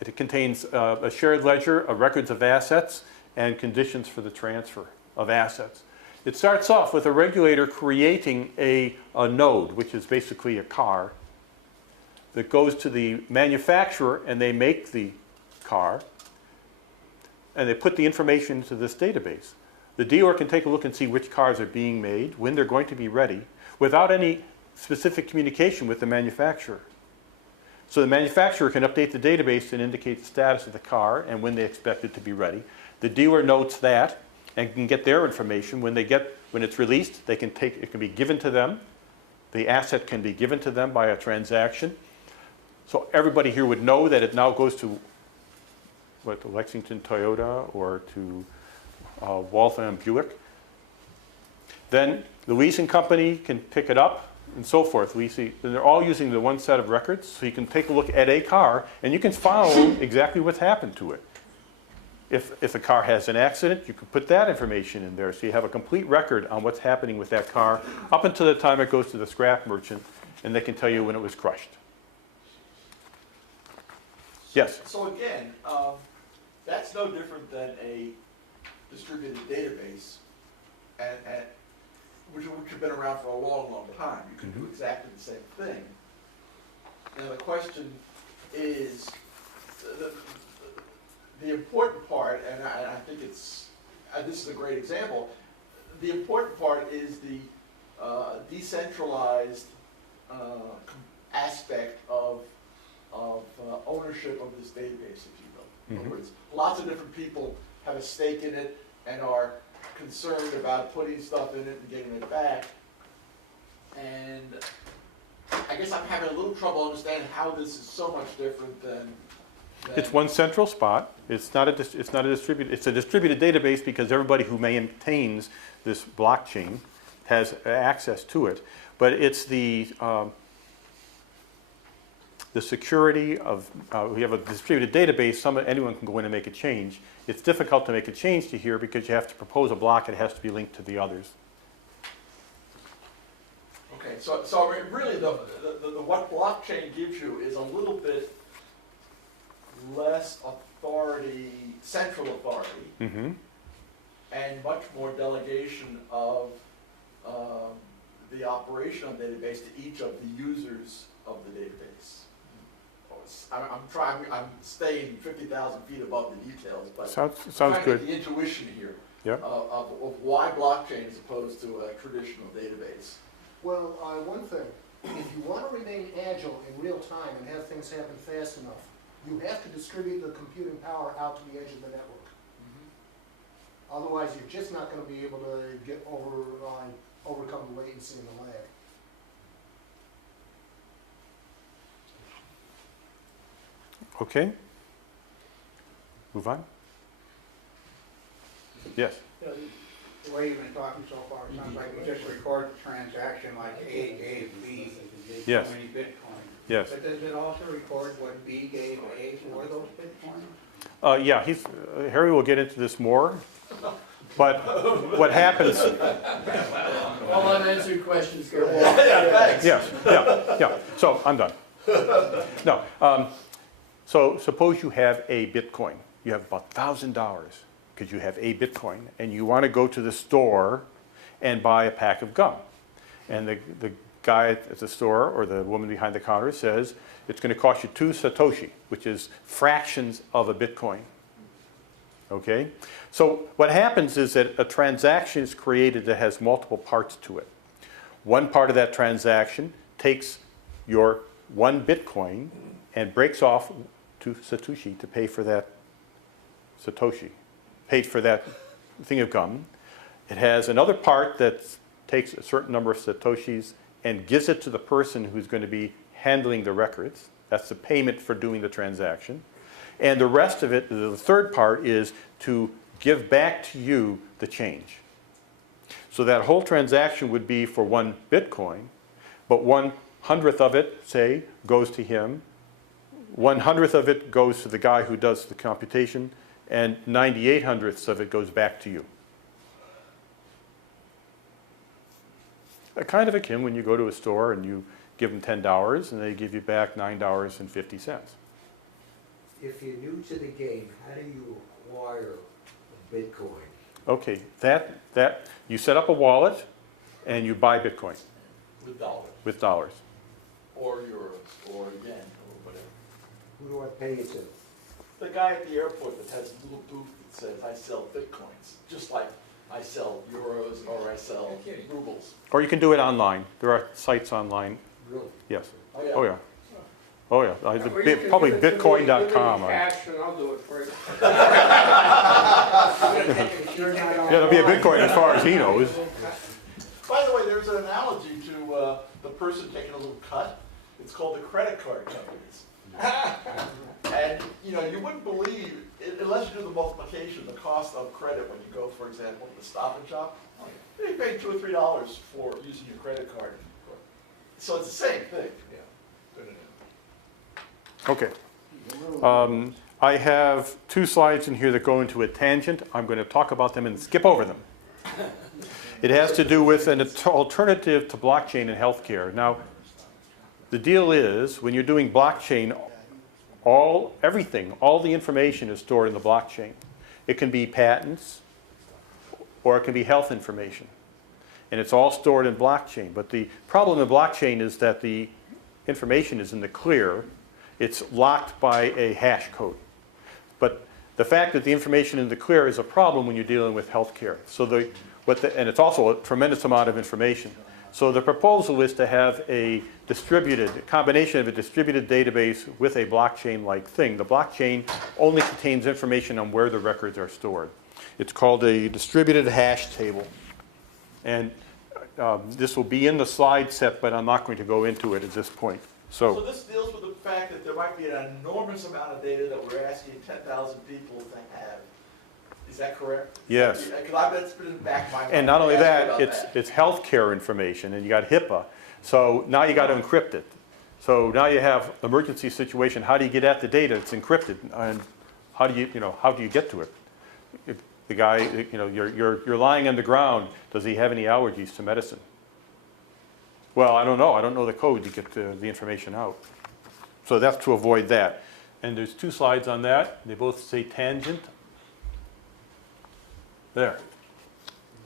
It contains a shared ledger of records of assets and conditions for the transfer of assets. It starts off with a regulator creating a node, which is basically a car, that goes to the manufacturer and they make the car and they put the information into this database. The dealer can take a look and see which cars are being made, when they're going to be ready, without any specific communication with the manufacturer. So the manufacturer can update the database and indicate the status of the car and when they expect it to be ready. The dealer notes that and can get their information. When it's released, it can be given to them. The asset can be given to them by a transaction. So everybody here would know that it now goes to the Lexington Toyota or to Waltham Buick. Then the leasing company can pick it up and so forth. They're all using the one set of records, so you can take a look at a car and you can follow exactly what's happened to it. If a car has an accident, you can put that information in there, so you have a complete record on what's happening with that car up until the time it goes to the scrap merchant, and they can tell you when it was crushed. Yes? So again, that's no different than a distributed database, and which have been around for a long, long time. You can do exactly the same thing. Now the question is, the important part, and I think this is a great example, the important part is the decentralized aspect of ownership of this database, if you will. In other words, lots of different people have a stake in it and are concerned about putting stuff in it and getting it back. And I guess I'm having a little trouble understanding how this is so much different than It's one central spot. It's not a distributed. It's a distributed database because everybody who maintains this blockchain has access to it. But it's the security of. We have a distributed database. Anyone can go in and make a change. It's difficult to make a change to here because you have to propose a block. It has to be linked to the others. Okay, so really the what blockchain gives you is a little bit less authority, central authority, and much more delegation of the operation of the database to each of the users of the database. I'm staying 50,000 feet above the details, but sounds I'm trying to good. get the intuition here Yeah. of why blockchain as opposed to a traditional database. Well, one thing, if you want to remain agile in real time and have things happen fast enough, you have to distribute the computing power out to the edge of the network. Otherwise, you're just not going to be able to overcome the latency and the lag. Okay. Move on. Yes. The way you've been talking so far, it sounds like you just record the transaction like A gave B Yes. so many Bitcoin. Yes. But does it also record what B gave A for those Bitcoin? Yeah. Harry will get into this more. But what happens? All unanswered questions go on. Yeah, thanks. Yes. Yeah. So I'm done. No. So suppose you have a Bitcoin. You have about $1,000 because you have a Bitcoin, and you want to go to the store and buy a pack of gum. And the guy at the store or the woman behind the counter says it's going to cost you 2 Satoshi, which is fractions of a Bitcoin. Okay? So what happens is that a transaction is created that has multiple parts to it. One part of that transaction takes your 1 Bitcoin and breaks off to Satoshi to pay for that Satoshi, paid for that thing of gum. It has another part that takes a certain number of Satoshis and gives it to the person who's going to be handling the records. That's the payment for doing the transaction. And the rest of it, the third part, is to give back to you the change. So that whole transaction would be for 1 Bitcoin, but 1/100th of it, say, goes to him. 1/100th of it goes to the guy who does the computation, and 98/100ths of it goes back to you. Kind of akin when you go to a store and you give them $10 and they give you back $9.50. If you're new to the game, how do you acquire Bitcoin? Okay, that you set up a wallet and you buy Bitcoin With dollars, with dollars. or euros, or yen, or whatever. Who do I pay it to? The guy at the airport that has a little booth that says, I sell Bitcoins, just like I sell euros or I sell rubles. Or you can do it online. There are sites online. Really? Yes. Oh, yeah. Oh, yeah. Oh, yeah. Probably bitcoin.com. Cash and I'll do it for you. Yeah, there'll be a Bitcoin as far as he knows. By the way, there's an analogy to the person taking a little cut. It's called the credit card companies. And, you know, you wouldn't believe, unless you do the multiplication, the cost of credit when you go, for example, to the Stop and Shop. You pay $2 or $3 for using your credit card. So it's the same thing. Okay. I have 2 slides in here that go into a tangent. I'm going to talk about them and skip over them. It has to do with an alternative to blockchain in healthcare. Now, the deal is, when you're doing blockchain, everything, all the information is stored in the blockchain. It can be patents, or it can be health information. And it's all stored in blockchain. But the problem in blockchain is that the information is in the clear. It's locked by a hash code. But the fact that the information in the clear is a problem when you're dealing with healthcare. So and it's also a tremendous amount of information. So the proposal is to have a combination of a distributed database with a blockchain-like thing. The blockchain only contains information on where the records are stored. It's called a distributed hash table. And this will be in the slide set, but I'm not going to go into it at this point. So this deals with the fact that there might be an enormous amount of data that we're asking 10,000 people to have. Is that correct? Yes. Because I bet it's been in the back of my mind. And not only to ask you that, about it's healthcare information, and you got HIPAA. So now you got to encrypt it. So now you have emergency situation. How do you get at the data? It's encrypted, and how do you get to it? If the guy, you're lying on the ground. Does he have any allergies to medicine? Well, I don't know. I don't know the code to get the information out. So that's to avoid that. And there's 2 slides on that. They both say tangent. There.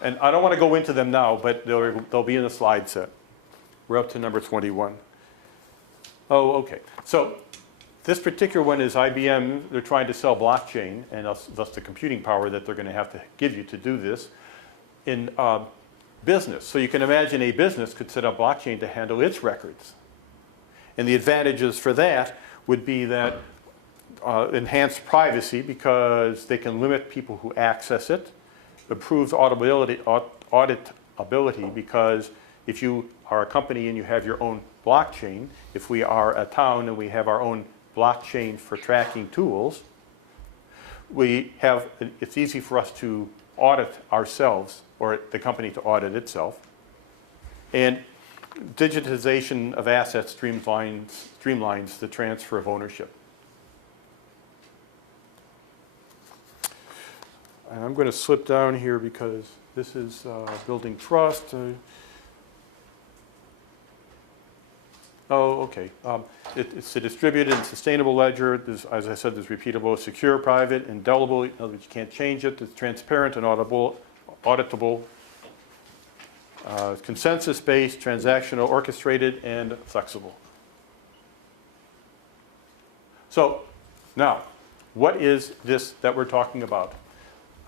And I don't want to go into them now, but they'll be in the slide set. We're up to number 21. Oh, okay. So this particular one is IBM. They're trying to sell blockchain, and thus the computing power that they're going to have to give you to do this in business. So you can imagine a business could set up blockchain to handle its records. And the advantages for that would be that enhanced privacy, because they can limit people who access it. Improves auditability, because if you are a company and you have your own blockchain, if we are a town and we have our own blockchain for tracking tools, it's easy for us to audit ourselves, or the company to audit itself. And digitization of assets streamlines the transfer of ownership. And I'm going to slip down here because this is building trust. Okay. It's a distributed and sustainable ledger. As I said, there's repeatable, secure, private, indelible. In other words, you can't change it. It's transparent and auditable, consensus-based, transactional, orchestrated, and flexible. So now, what is this that we're talking about?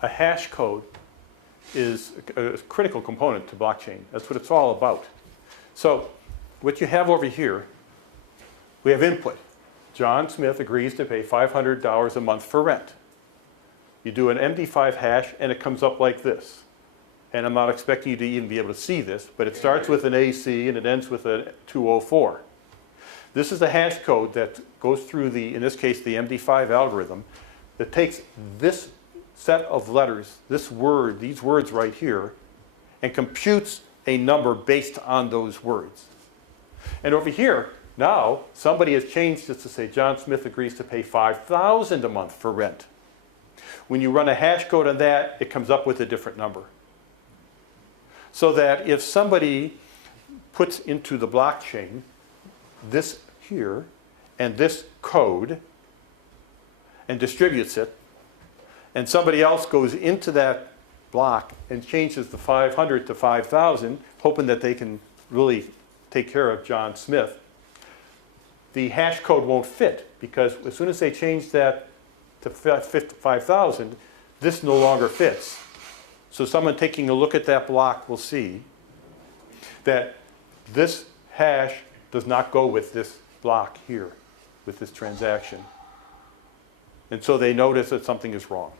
a hash code is a critical component to blockchain. That's what it's all about. So what you have over here, we have input. John Smith agrees to pay $500 a month for rent. You do an MD5 hash and it comes up like this. And I'm not expecting you to even be able to see this, but it starts with an AC and it ends with a 204. This is the hash code that goes through the, in this case, the MD5 algorithm that takes this set of letters, this word, these words right here, and computes a number based on those words. And over here, now, somebody has changed this to say John Smith agrees to pay $5,000 a month for rent. When you run a hash code on that, it comes up with a different number. So that if somebody puts into the blockchain this here and this code and distributes it, and somebody else goes into that block and changes the 500 to 5,000, hoping that they can really take care of John Smith, the hash code won't fit, because as soon as they change that to 5,000, this no longer fits. So someone taking a look at that block will see that this hash does not go with this block here, with this transaction. And so they notice that something is wrong.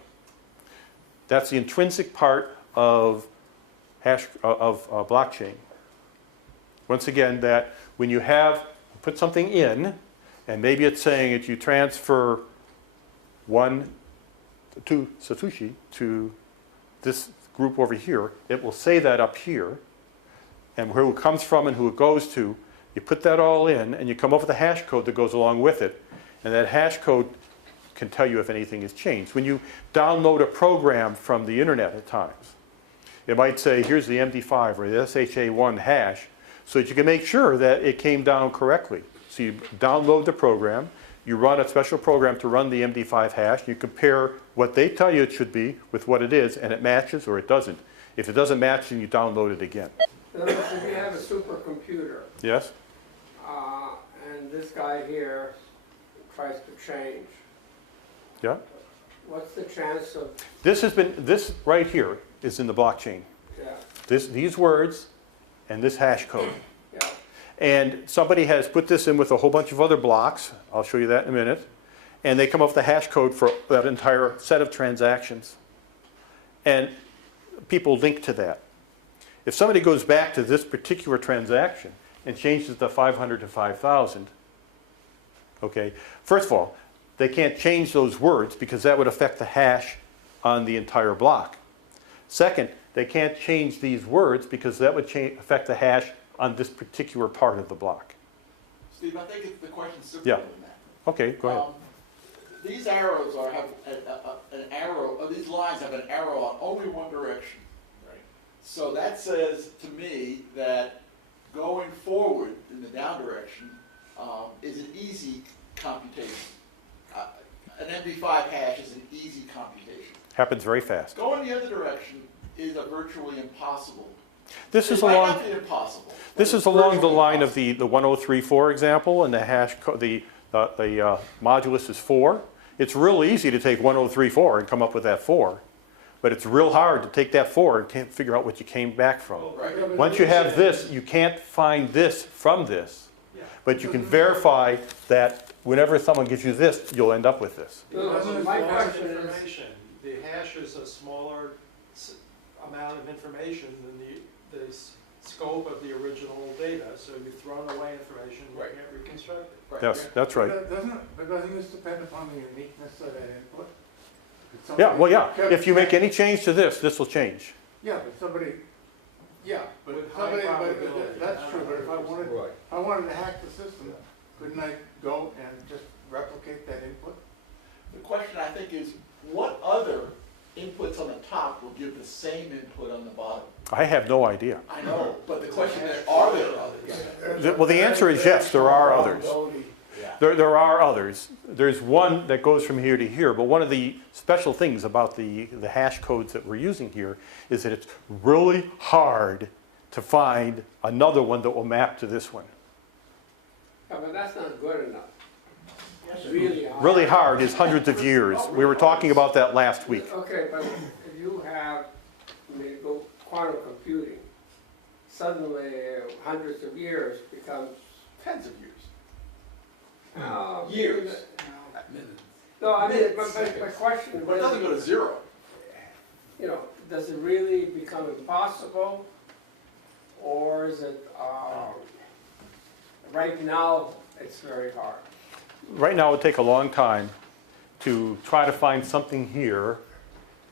That's the intrinsic part of blockchain. Once again, that when you put something in, and maybe it's saying that you transfer 1 to Satoshi to this group over here, it will say that up here, and who it comes from and who it goes to. You put that all in, and you come up with a hash code that goes along with it. And that hash code can tell you if anything has changed. When you download a program from the internet at times, it might say, here's the MD5 or the SHA1 hash, so that you can make sure that it came down correctly. So you download the program, you run a special program to run the MD5 hash, you compare what they tell you it should be with what it is, and it matches or it doesn't. If it doesn't match, then you download it again. In other words, if you have a supercomputer, Yes? and this guy here tries to change, Yeah? what's the chance of, This right here is in the blockchain. yeah, These words and this hash code. yeah, And somebody has put this in with a whole bunch of other blocks. I'll show you that in a minute. And they come up with the hash code for that entire set of transactions. And people link to that. If somebody goes back to this particular transaction and changes the 500 to 5,000, okay, first of all, they can't change those words because that would affect the hash on the entire block. Second, they can't change these words because that would affect the hash on this particular part of the block. Steve, I think the question's simpler Yeah. than that. Okay, go ahead. These arrows have an arrow, these lines have an arrow on only one direction. Right. So that says to me that going forward in the down direction is an easy computation. An MD5 hash is an easy computation. Happens very fast. Going the other direction is a virtually impossible. This is It might along. not be impossible. but This it's is along the virtually line of impossible. the 1034 example, and the hash the modulus is 4. It's real easy to take 1034 and come up with that 4, but it's real hard to take that 4 and can't figure out what you came back from. Right. Once you have this, you can't find this from this, but you can verify that whenever someone gives you this, you'll end up with this. my question is, information. The hash is a smaller amount of information than the scope of the original data, so you've thrown away information, you Right. can't reconstruct it. Right. Yes, that's right. But doesn't this depend upon the uniqueness of that input? Could Yeah, somebody- well, yeah. If you make any change to this will change. Yeah, but somebody, yeah, but With high somebody, probability. that's true, but if Right. I wanted to hack the system, couldn't I go and just replicate that input? The question I think is, what other inputs on the top will give the same input on the bottom? I have no idea. I know, but the question is, are there others? Well, the answer is yes, there are others. Yeah. There are others. There's one that goes from here to here, but one of the special things about the hash codes that we're using here is that it's really hard to find another one that will map to this one. yeah, but that's not good enough. Really hard. Really hard is hundreds of years. We were talking about that last week. Okay, but if quantum computing, suddenly hundreds of years becomes Tens of years. years. Minutes. No, I mean, Minutes, my seconds. question But it doesn't go to is, zero. you know, does it really become impossible? Or is it, right now, it's very hard? Right now, it would take a long time to try to find something here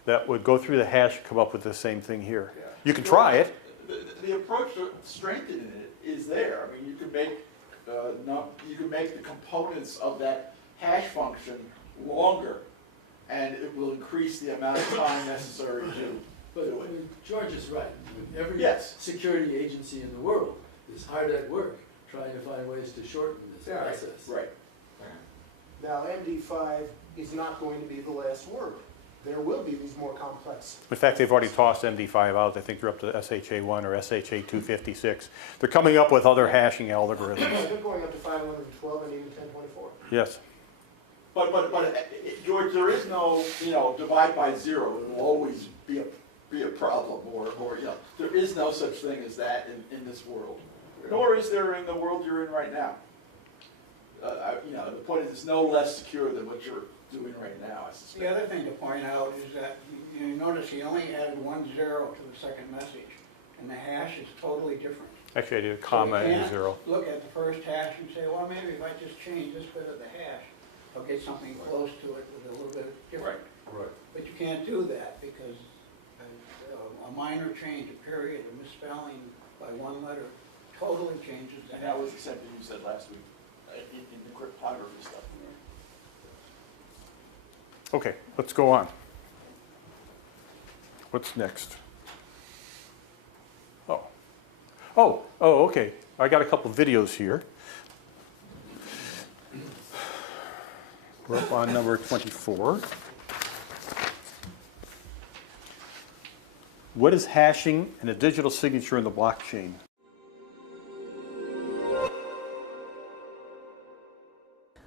that would go through the hash and come up with the same thing here. Yeah. You can try it. The approach to strengthening it is there. I mean, you can make you can make the components of that hash function longer, and it will increase the amount of time necessary to But do it. George is right. Every Yes. security agency in the world is hard at work trying to find ways to shorten this Yeah. process. Right. Now, MD5 is not going to be the last word. There will be these more complex. In fact, they've already tossed MD5 out. I think they're up to SHA-1 or SHA-256. They're coming up with other hashing algorithms. They're going up to 512 and even 1024. Yes. But George, there is no, divide by zero. It will always be a problem, or there is no such thing as that in this world. Nor is there in the world you're in right now. The point is, it's no less secure than what you're doing right now, I suspect. The other thing to point out is that you notice he only added 1 0 to the second message, and the hash is totally different. Actually, I did a comma So you and a can't zero. look at the first hash and say, well, maybe if I just change this bit of the hash, I'll get something close to it with a little bit different. Right. But you can't do that because a minor change, a period, a misspelling by 1 letter totally changes the And that hash. was accepted, you said last week, in the cryptography stuff. Okay, let's go on. What's next? Oh, okay. I got a couple videos here. We're up on number 24. What is hashing and a digital signature in the blockchain?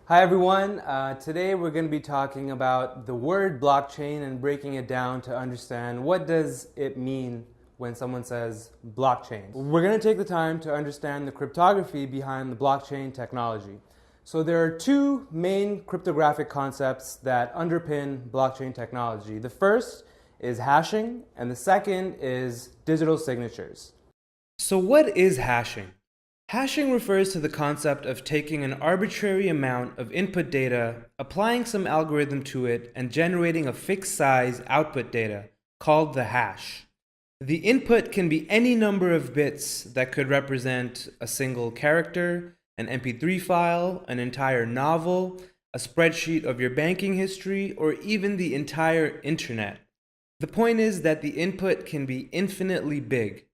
Hi everyone, today we're going to be talking about the word blockchain and breaking it down to understand what does it mean when someone says blockchain. We're going to take the time to understand the cryptography behind the blockchain technology. So there are two main cryptographic concepts that underpin blockchain technology. The first is hashing and the second is digital signatures. So what is hashing? Hashing refers to the concept of taking an arbitrary amount of input data, applying some algorithm to it, and generating a fixed size output data, called the hash. The input can be any number of bits that could represent a single character, an MP3 file, an entire novel, a spreadsheet of your banking history, or even the entire internet. The point is that the input can be infinitely big.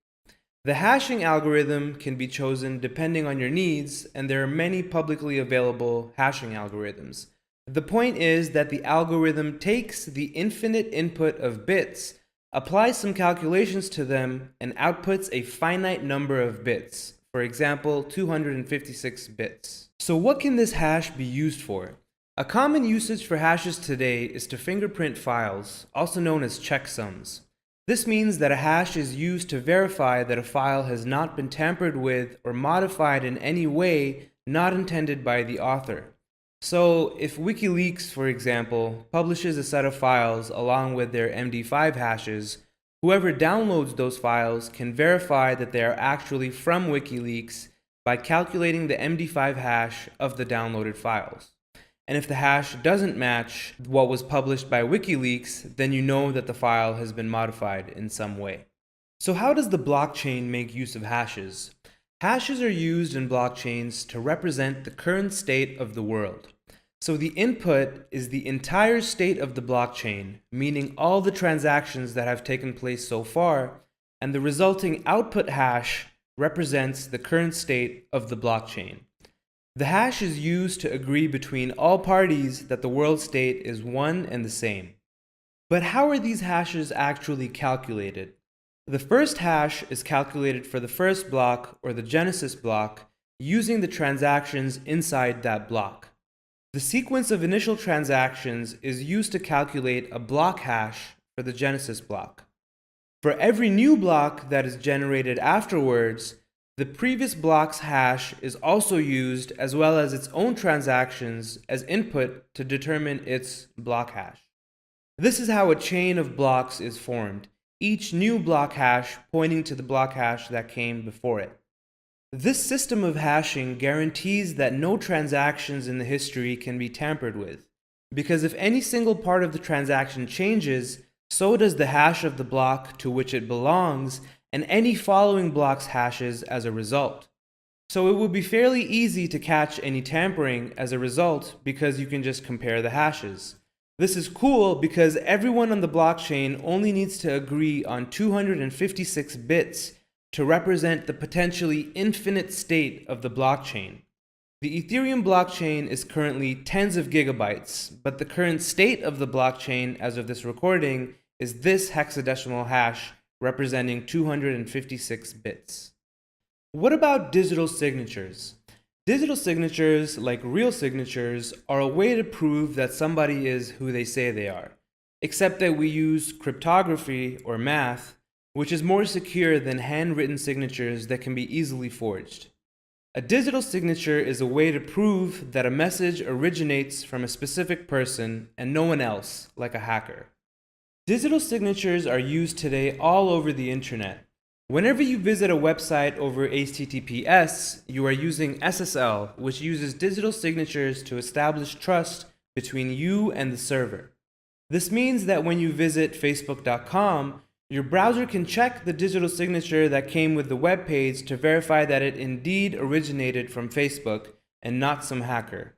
The hashing algorithm can be chosen depending on your needs, and there are many publicly available hashing algorithms. The point is that the algorithm takes the infinite input of bits, applies some calculations to them, and outputs a finite number of bits, for example, 256 bits. So what can this hash be used for? A common usage for hashes today is to fingerprint files, also known as checksums. This means that a hash is used to verify that a file has not been tampered with or modified in any way not intended by the author. So, if WikiLeaks, for example, publishes a set of files along with their MD5 hashes, whoever downloads those files can verify that they are actually from WikiLeaks by calculating the MD5 hash of the downloaded files. And if the hash doesn't match what was published by WikiLeaks, then you know that the file has been modified in some way. So how does the blockchain make use of hashes? Hashes are used in blockchains to represent the current state of the world. So the input is the entire state of the blockchain, meaning all the transactions that have taken place so far, and the resulting output hash represents the current state of the blockchain. The hash is used to agree between all parties that the world state is one and the same. But how are these hashes actually calculated? The first hash is calculated for the first block, or the genesis block, using the transactions inside that block. The sequence of initial transactions is used to calculate a block hash for the genesis block. For every new block that is generated afterwards, the previous block's hash is also used, as well as its own transactions, as input to determine its block hash. This is how a chain of blocks is formed, each new block hash pointing to the block hash that came before it. This system of hashing guarantees that no transactions in the history can be tampered with, because if any single part of the transaction changes, so does the hash of the block to which it belongs, and any following block's hashes as a result. So it would be fairly easy to catch any tampering as a result because you can just compare the hashes. This is cool because everyone on the blockchain only needs to agree on 256 bits to represent the potentially infinite state of the blockchain. The Ethereum blockchain is currently tens of gigabytes, but the current state of the blockchain as of this recording is this hexadecimal hash representing 256 bits. What about digital signatures? Digital signatures, like real signatures, are a way to prove that somebody is who they say they are, except that we use cryptography or math, which is more secure than handwritten signatures that can be easily forged. A digital signature is a way to prove that a message originates from a specific person and no one else, like a hacker. Digital signatures are used today all over the internet. Whenever you visit a website over HTTPS, you are using SSL, which uses digital signatures to establish trust between you and the server. This means that when you visit Facebook.com, your browser can check the digital signature that came with the web page to verify that it indeed originated from Facebook and not some hacker.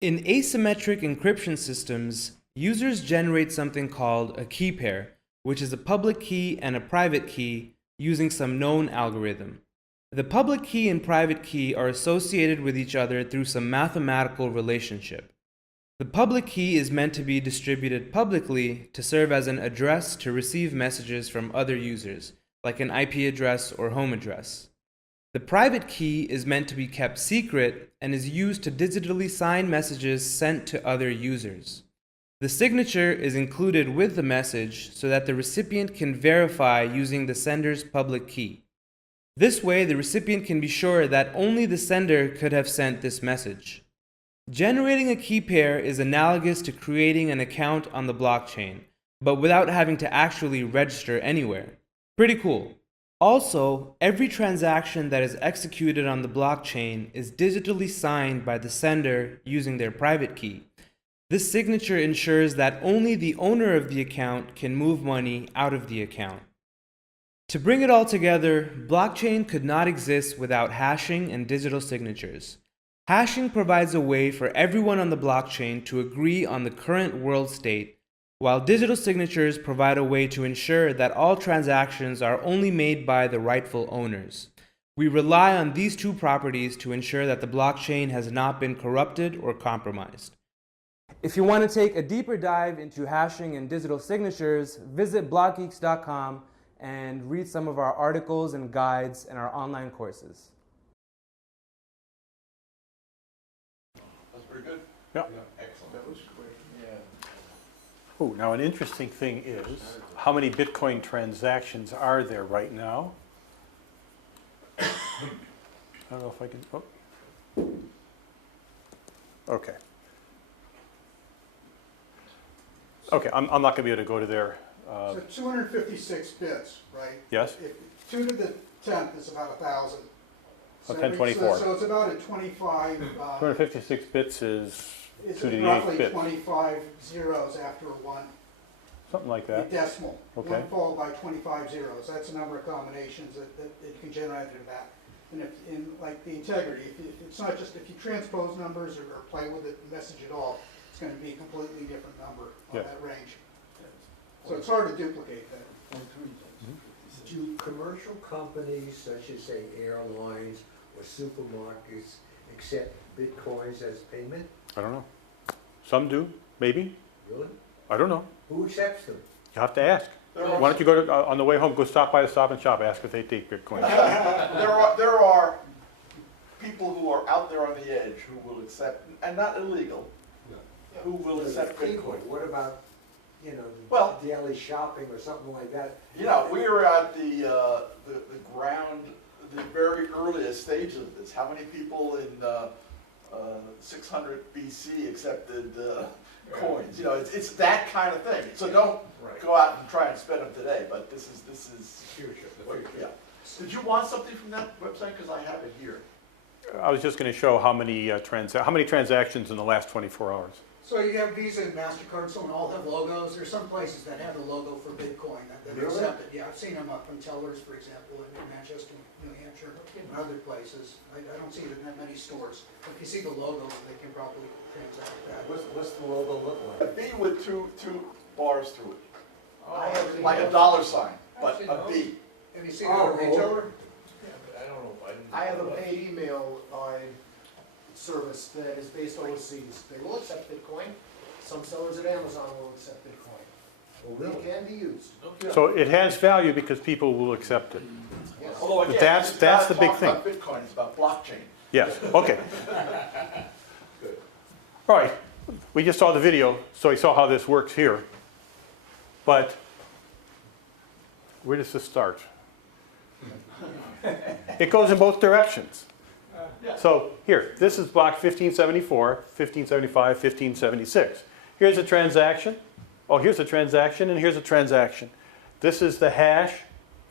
In asymmetric encryption systems, users generate something called a key pair, which is a public key and a private key using some known algorithm. The public key and private key are associated with each other through some mathematical relationship. The public key is meant to be distributed publicly to serve as an address to receive messages from other users, like an IP address or home address. The private key is meant to be kept secret and is used to digitally sign messages sent to other users. The signature is included with the message so that the recipient can verify using the sender's public key. This way, the recipient can be sure that only the sender could have sent this message. Generating a key pair is analogous to creating an account on the blockchain, but without having to actually register anywhere. Pretty cool. Also, every transaction that is executed on the blockchain is digitally signed by the sender using their private key. This signature ensures that only the owner of the account can move money out of the account. To bring it all together, blockchain could not exist without hashing and digital signatures. Hashing provides a way for everyone on the blockchain to agree on the current world state, while digital signatures provide a way to ensure that all transactions are only made by the rightful owners. We rely on these two properties to ensure that the blockchain has not been corrupted or compromised. If you want to take a deeper dive into hashing and digital signatures, visit blockgeeks.com and read some of our articles and guides and our online courses. That's pretty good. Yeah. Excellent. That was quick. Yeah. Oh, now an interesting thing is, how many Bitcoin transactions are there right now? I don't know if I can, oh. Okay. Okay, I'm not gonna be able to go to their, So 256 bits, right? yes? If 2 to the 10th is about 1,000. Oh, 1024. So it's about a 25. 256 bits is It's 2 to the 8th roughly bit. 25 zeros after a 1. Something like A that. decimal. Okay. 1 followed by 25 zeros. That's the number of combinations that you can generate in that. And if, in like the integrity, if it's not just if you transpose numbers or play with it, message at all, it's going to be a completely different number on Yeah. that range. So it's hard to duplicate that. Do commercial companies such as, say, airlines or supermarkets accept bitcoins as payment? I don't know. Some do, maybe. Really? I don't know. Who accepts them? You have to ask. Why don't you go to, on the way home, go stop by the Stop and Shop, ask if they take Bitcoin. There are people who are out there on the edge who will accept, and not illegal, who will accept People, Bitcoin. what about you know, Well- daily shopping or something like that. You know, we were at the ground, the very earliest stage of this. How many people in 600 BC accepted coins? You know, it's that kind of thing. So don't go out and try and spend them today, but this is Future, the future. yeah. Did you want something from that website? Because I have it here. I was just going to show how many transactions in the last 24 hours. So you have Visa and MasterCard, and so on, all have logos. There's some places that have the logo for Bitcoin that Really? accept it. Yeah, I've seen them up in Tellers, for example, in Manchester, New Hampshire, and other places. I don't see it in that many stores. If you see the logo, they can probably transact that. What's the logo look A like? B with two bars through it. I have Like a dollar sign, but a B. Have you seen it at a retailer? I don't know, I didn't. I have a paid email service that is based overseas. They will accept Bitcoin. Some sellers at Amazon will accept Bitcoin. It can be used. So it has value because people will accept it. Yes. Although again, That's it's the not big talking about Bitcoin, it's about blockchain. Yes, okay. All right, we just saw the video, so we saw how this works here. But where does this start? It goes in both directions. So here, this is block 1574, 1575, 1576. Here's a transaction. Oh, here's a transaction, and here's a transaction. This is the hash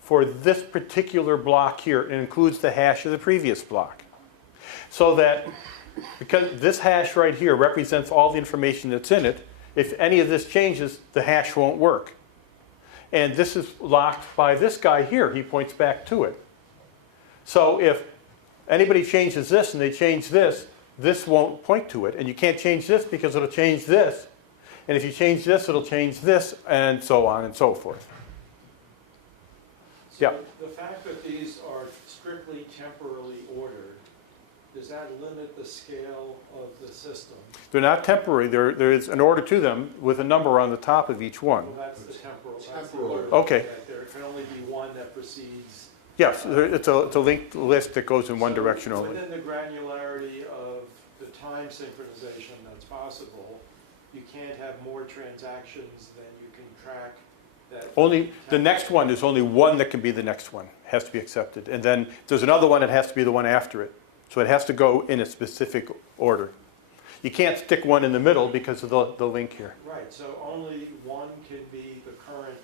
for this particular block here. It includes the hash of the previous block. So that, because this hash right here represents all the information that's in it, if any of this changes, the hash won't work. And this is locked by this guy here. He points back to it. So if anybody changes this and they change this, this won't point to it. And you can't change this because it'll change this. And if you change this, it'll change this, and so on and so forth. Yeah. So the fact that these are strictly temporarily ordered, does that limit the scale of the system? They're not temporary. There is an order to them with a number on the top of each one. Well, that's the temporal, that's the Temporal. order. Okay. That there can only be one that precedes. Yes, it's a linked list that goes in one direction only. Within the granularity of the time synchronization that's possible, you can't have more transactions than you can track that. Only, the next one, there's only one that can be the next one, has to be accepted. And then there's another one that has to be the one after it. So it has to go in a specific order. You can't stick one in the middle because of the link here. Right, so only one can be the current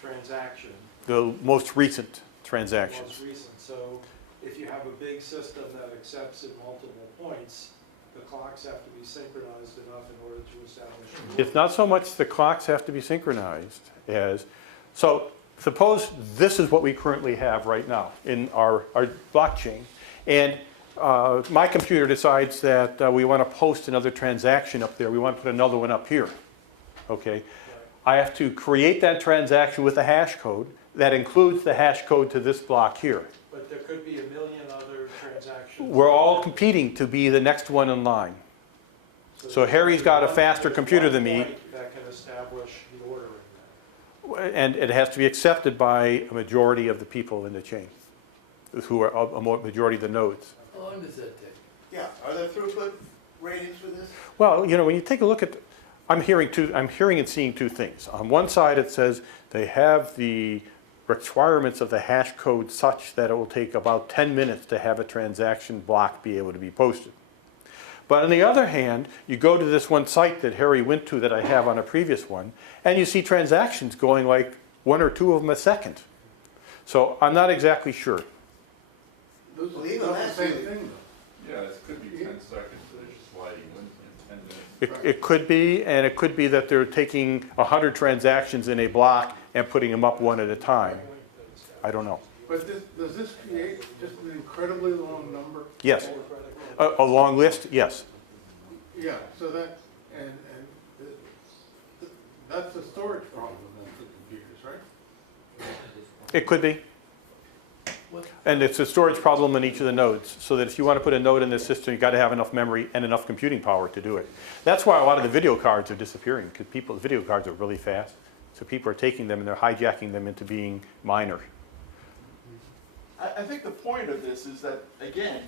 transaction. The most recent Most transactions. recent, so if you have a big system that accepts at multiple points, the clocks have to be synchronized enough in order to establish. It's not so much the clocks have to be synchronized as, so suppose this is what we currently have right now in our blockchain. And my computer decides that we want to post another transaction up there. We want to put another one up here. Okay. I have to create that transaction with a hash code that includes the hash code to this block here. But there could be a million other transactions. We're all competing to be the next one in line. So Harry's got a faster computer than me. That can establish the order in that. And it has to be accepted by a majority of the people in the chain, who are a majority of the nodes. How long does that take? Yeah, are there throughput ratings for this? Well, you know, when you take a look at, I'm hearing and seeing two things. On one side, it says they have the requirements of the hash code such that it will take about 10 minutes to have a transaction block be able to be posted. But on the other hand, you go to this one site that Harry went to that I have on a previous one, and you see transactions going like 1 or 2 of them a second. So I'm not exactly sure. Those Well, are even not the that's same really- thing though. Yeah, it could be 10 seconds, so they're just sliding in 10 minutes. It could be, and it could be that they're taking 100 transactions in a block and putting them up one at a time. I don't know. But does this create just an incredibly long number? Yes. A long list? Yes. Yeah, so that, and that's a storage problem then for computers, right? It could be. And it's a storage problem in each of the nodes, so that if you want to put a node in this system, you've got to have enough memory and enough computing power to do it. That's why a lot of the video cards are disappearing, because video cards are really fast. So people are taking them and they're hijacking them into being minor. I think the point of this is that, again,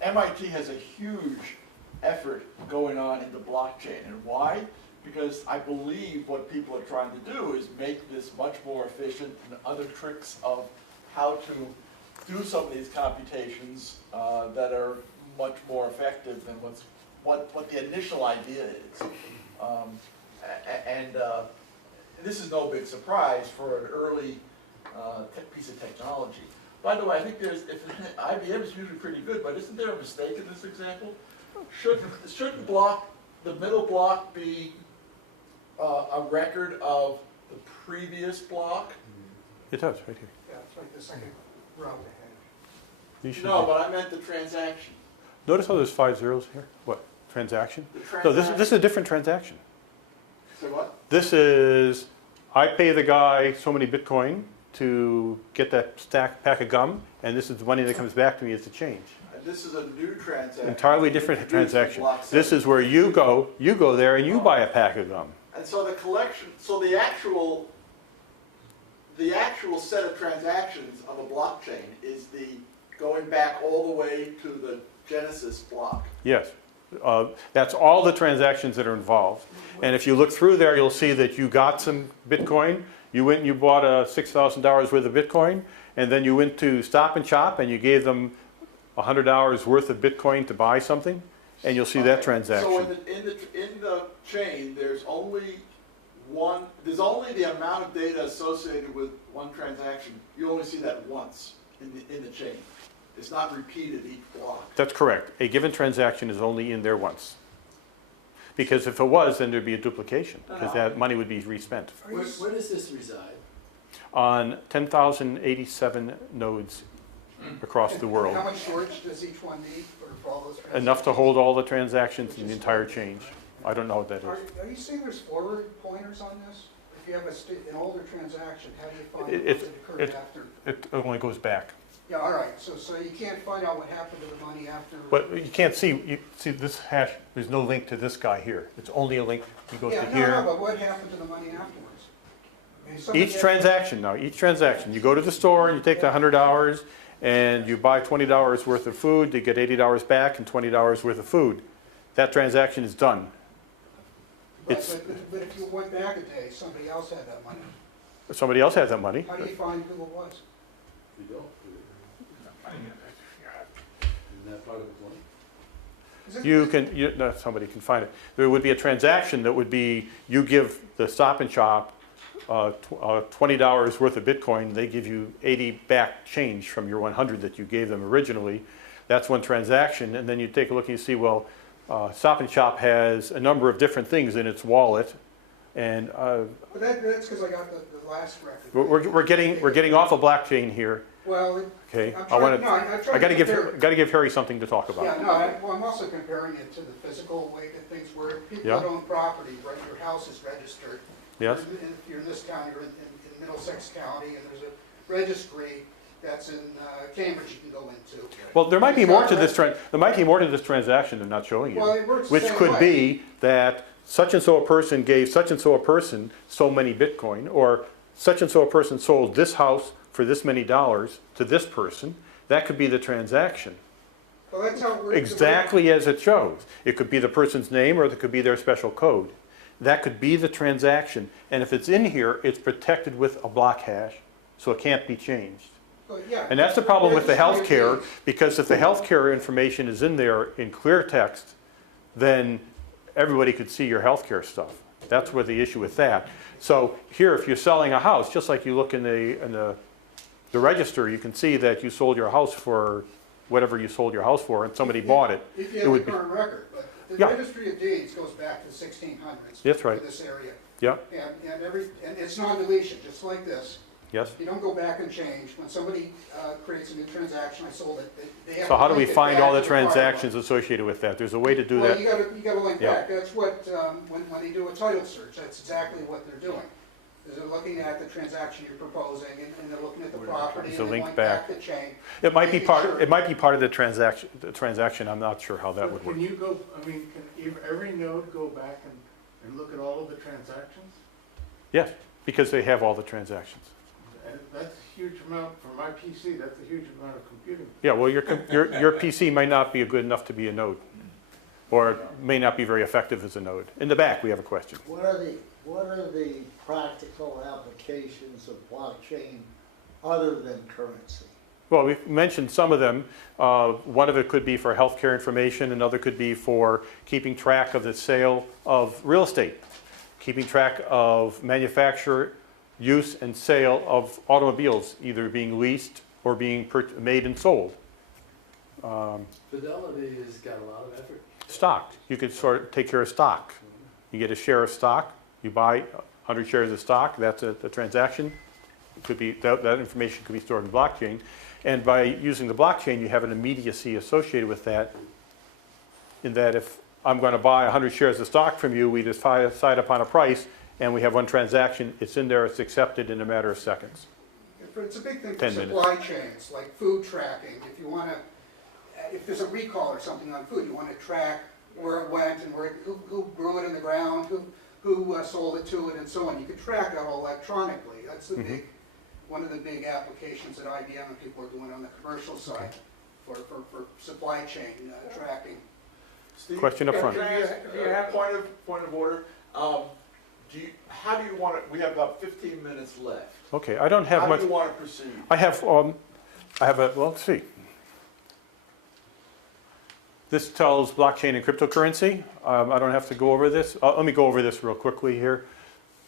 MIT has a huge effort going on in the blockchain. And why? because I believe what people are trying to do is make this much more efficient, and other tricks of how to do some of these computations that are much more effective than what the initial idea is. This is no big surprise for an early piece of technology. By the way, I think IBM is usually pretty good, but isn't there a mistake in this example? Shouldn't the middle block be a record of the previous block? It does, right here. Yeah, it's like the second row ahead. You should No, be- but I meant the transaction. Notice how there's 5 zeros here? What, transaction? The No, this is transaction. a different transaction. So what? This is, I pay the guy so many Bitcoin to get that pack of gum, and this is the money that comes back to me as the change. And this is a new transaction. Entirely different Introduced in transaction. block This 7. is where you go there and you buy a pack of gum. And so the collection, so the actual set of transactions of a blockchain is the going back all the way to the Genesis block. Yes. That's all the transactions that are involved. And if you look through there, you'll see that you got some Bitcoin. You went and you bought $6,000 worth of Bitcoin, and then you went to Stop and Shop and you gave them $100 worth of Bitcoin to buy something, and you'll see that transaction. So in the chain, there's only the amount of data associated with one transaction. You only see that once in the chain. It's not repeated each block. That's correct. A given transaction is only in there once. Because if it was, then there'd be a duplication, because that money would be respent. Where does this reside? On 10,087 nodes across the world. How much storage does each one need for all those transactions? Enough to hold all the transactions in the entire change. I don't know what that is. Are you saying there's forward pointers on this? If you have an older transaction, how do you find It- what occurred after? It only goes back. Yeah, all right, so you can't find out what happened to the money after? But you can't see, you see this hash, there's no link to this guy here. It's only a link, he goes to Yeah, here. no, but what happened to the money afterwards? I mean, somebody Each had- transaction now, each transaction, you go to the store and you take the $100 and you buy $20 worth of food, you get $80 back and $20 worth of food. That transaction is done. But if you went back a day, somebody else had that money. Somebody else has that money. How do you find who it was? You don't. Isn't that part of the point? Is it- No, somebody can find it. There would be a transaction that would be, you give the Stop and Shop $20 worth of Bitcoin, they give you 80 back change from your 100 that you gave them originally. That's one transaction, and then you take a look and you see, well, Stop and Shop has a number of different things in its wallet, and But that's because I got the last record. we're getting off a blockchain here. Well, Okay, I'm I trying- want no, I'm to. trying I got to to compare- give Harry something to talk about. Yeah, no, I'm also comparing it to the physical way that things work. People Yeah. that own property, right, your house is registered. Yes. If you're in this county, you're in Middlesex County, and there's a registry that's in Cambridge you can go into. Well, there might be It's more not to this right. there might be more to this transaction they're not showing you. Well, it works the Which same could way. be that such and so a person gave such and so a person so many Bitcoin, or such and so a person sold this house for this many dollars to this person. That could be the transaction. Well, that's how it works. Exactly as it shows. It could be the person's name, or it could be their special code. That could be the transaction. And if it's in here, it's protected with a block hash, so it can't be changed. But yeah, And that's the problem with the registry healthcare, is- because if the healthcare information is in there in clear text, then everybody could see your healthcare stuff. That's where the issue with that. So here, if you're selling a house, just like you look in the register, you can see that you sold your house for whatever you sold your house for, and somebody bought it. If you It have a would be, current record, but the Yeah. registry of deeds goes back to the 1600s. That's right. For this area. yeah, And it's non-deletion, just like this. yes. You don't go back and change. When somebody creates a new transaction, I sold it, they have to So how do we link it find back all the to prior one. transactions associated with that? There's a way to do Well, that. you gotta link Yeah. back. That's what, when they do a title search, that's exactly what they're doing. Is they're looking at the transaction you're proposing, and they're looking at the property, There's a and they link link back. back the chain. It might be making part, sure. it might be part of the transaction. I'm not sure how that would work. Can you go, I mean, can every node go back and look at all of the transactions? Yes, because they have all the transactions. And that's a huge amount, for my PC, that's a huge amount of computing. Yeah, well, your PC might not be good enough to be a node. or may not be very effective as a node. In the back, we have a question. What are the practical applications of blockchain other than currency? Well, we've mentioned some of them. One of it could be for healthcare information. Another could be for keeping track of the sale of real estate, keeping track of manufacture, use, and sale of automobiles, either being leased or being made and sold. Fidelity has got a lot of effort. Stock. You could sort of take care of stock. You get a share of stock. You buy 100 shares of stock. That's a transaction. It could be that information could be stored in blockchain. And by using the blockchain, you have an immediacy associated with that, in that if I'm going to buy 100 shares of stock from you, we decide upon a price, and we have one transaction. It's in there. It's accepted in a matter of seconds. It's a big thing for 10 minutes. supply chains, like food tracking. If you want to, if there's a recall or something on food, you want to track where it went and who grew it in the ground, who sold it to it, and so on. You can track that all electronically. That's the one of the big applications that IBM and people are doing on the commercial side for supply chain tracking. Steve, Question up front. Can I ask point of order? How do you want it? We have about 15 minutes left. Okay, I don't have How much. do you want to proceed? I have a, well, let's see. This tells blockchain and cryptocurrency. I don't have to go over this. Let me go over this real quickly here.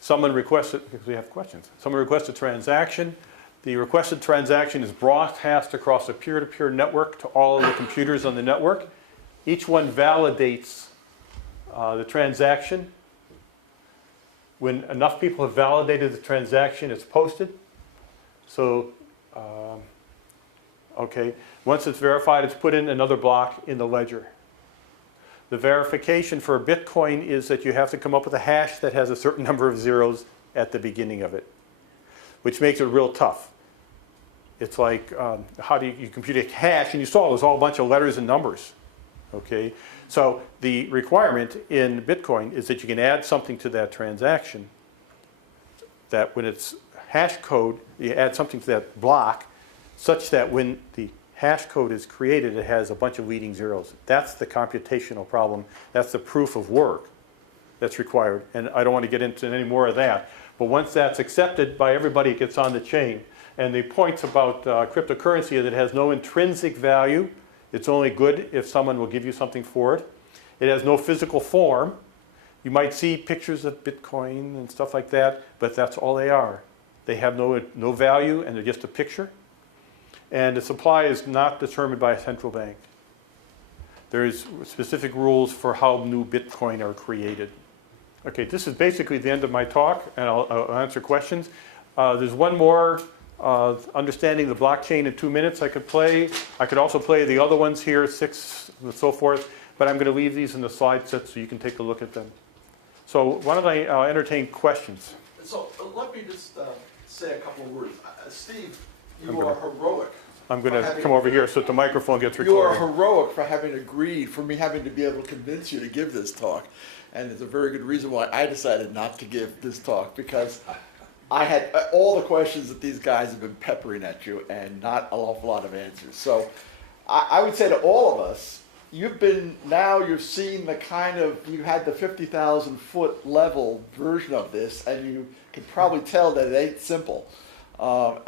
Someone requested, because we have questions, someone requested a transaction. The requested transaction is broadcast across a peer-to-peer network to all of the computers on the network. Each one validates the transaction. When enough people have validated the transaction, it's posted. So, okay, once it's verified, it's put in another block in the ledger. The verification for Bitcoin is that you have to come up with a hash that has a certain number of zeros at the beginning of it, which makes it real tough. It's like, how do you compute a hash? And you saw it was all a bunch of letters and numbers. Okay, so the requirement in Bitcoin is that you can add something to that transaction, that when it's hash code, you add something to that block, such that when the hash code is created, it has a bunch of leading zeros. That's the computational problem. That's the proof of work that's required. And I don't want to get into any more of that. But once that's accepted by everybody, it gets on the chain. And the points about cryptocurrency is that it has no intrinsic value. It's only good if someone will give you something for it. It has no physical form. You might see pictures of Bitcoin and stuff like that, but that's all they are. They have no value, and they're just a picture. And the supply is not determined by a central bank. There's specific rules for how new Bitcoin are created. Okay, this is basically the end of my talk, and I'll answer questions. There's one more, understanding the blockchain in 2 minutes I could play. I could also play the other ones here, 6 and so forth, but I'm going to leave these in the slide set so you can take a look at them. So why don't I entertain questions? So let me just say a couple of words. Steve, you are heroic. I'm going to come over here so that the microphone gets recorded. You are heroic for having agreed, for me having to be able to convince you to give this talk. And it's a very good reason why I decided not to give this talk, because I had all the questions that these guys have been peppering at you and not an awful lot of answers. So I would say to all of us, you've seen the kind of, you had the 50,000 foot level version of this, and you can probably tell that it ain't simple. That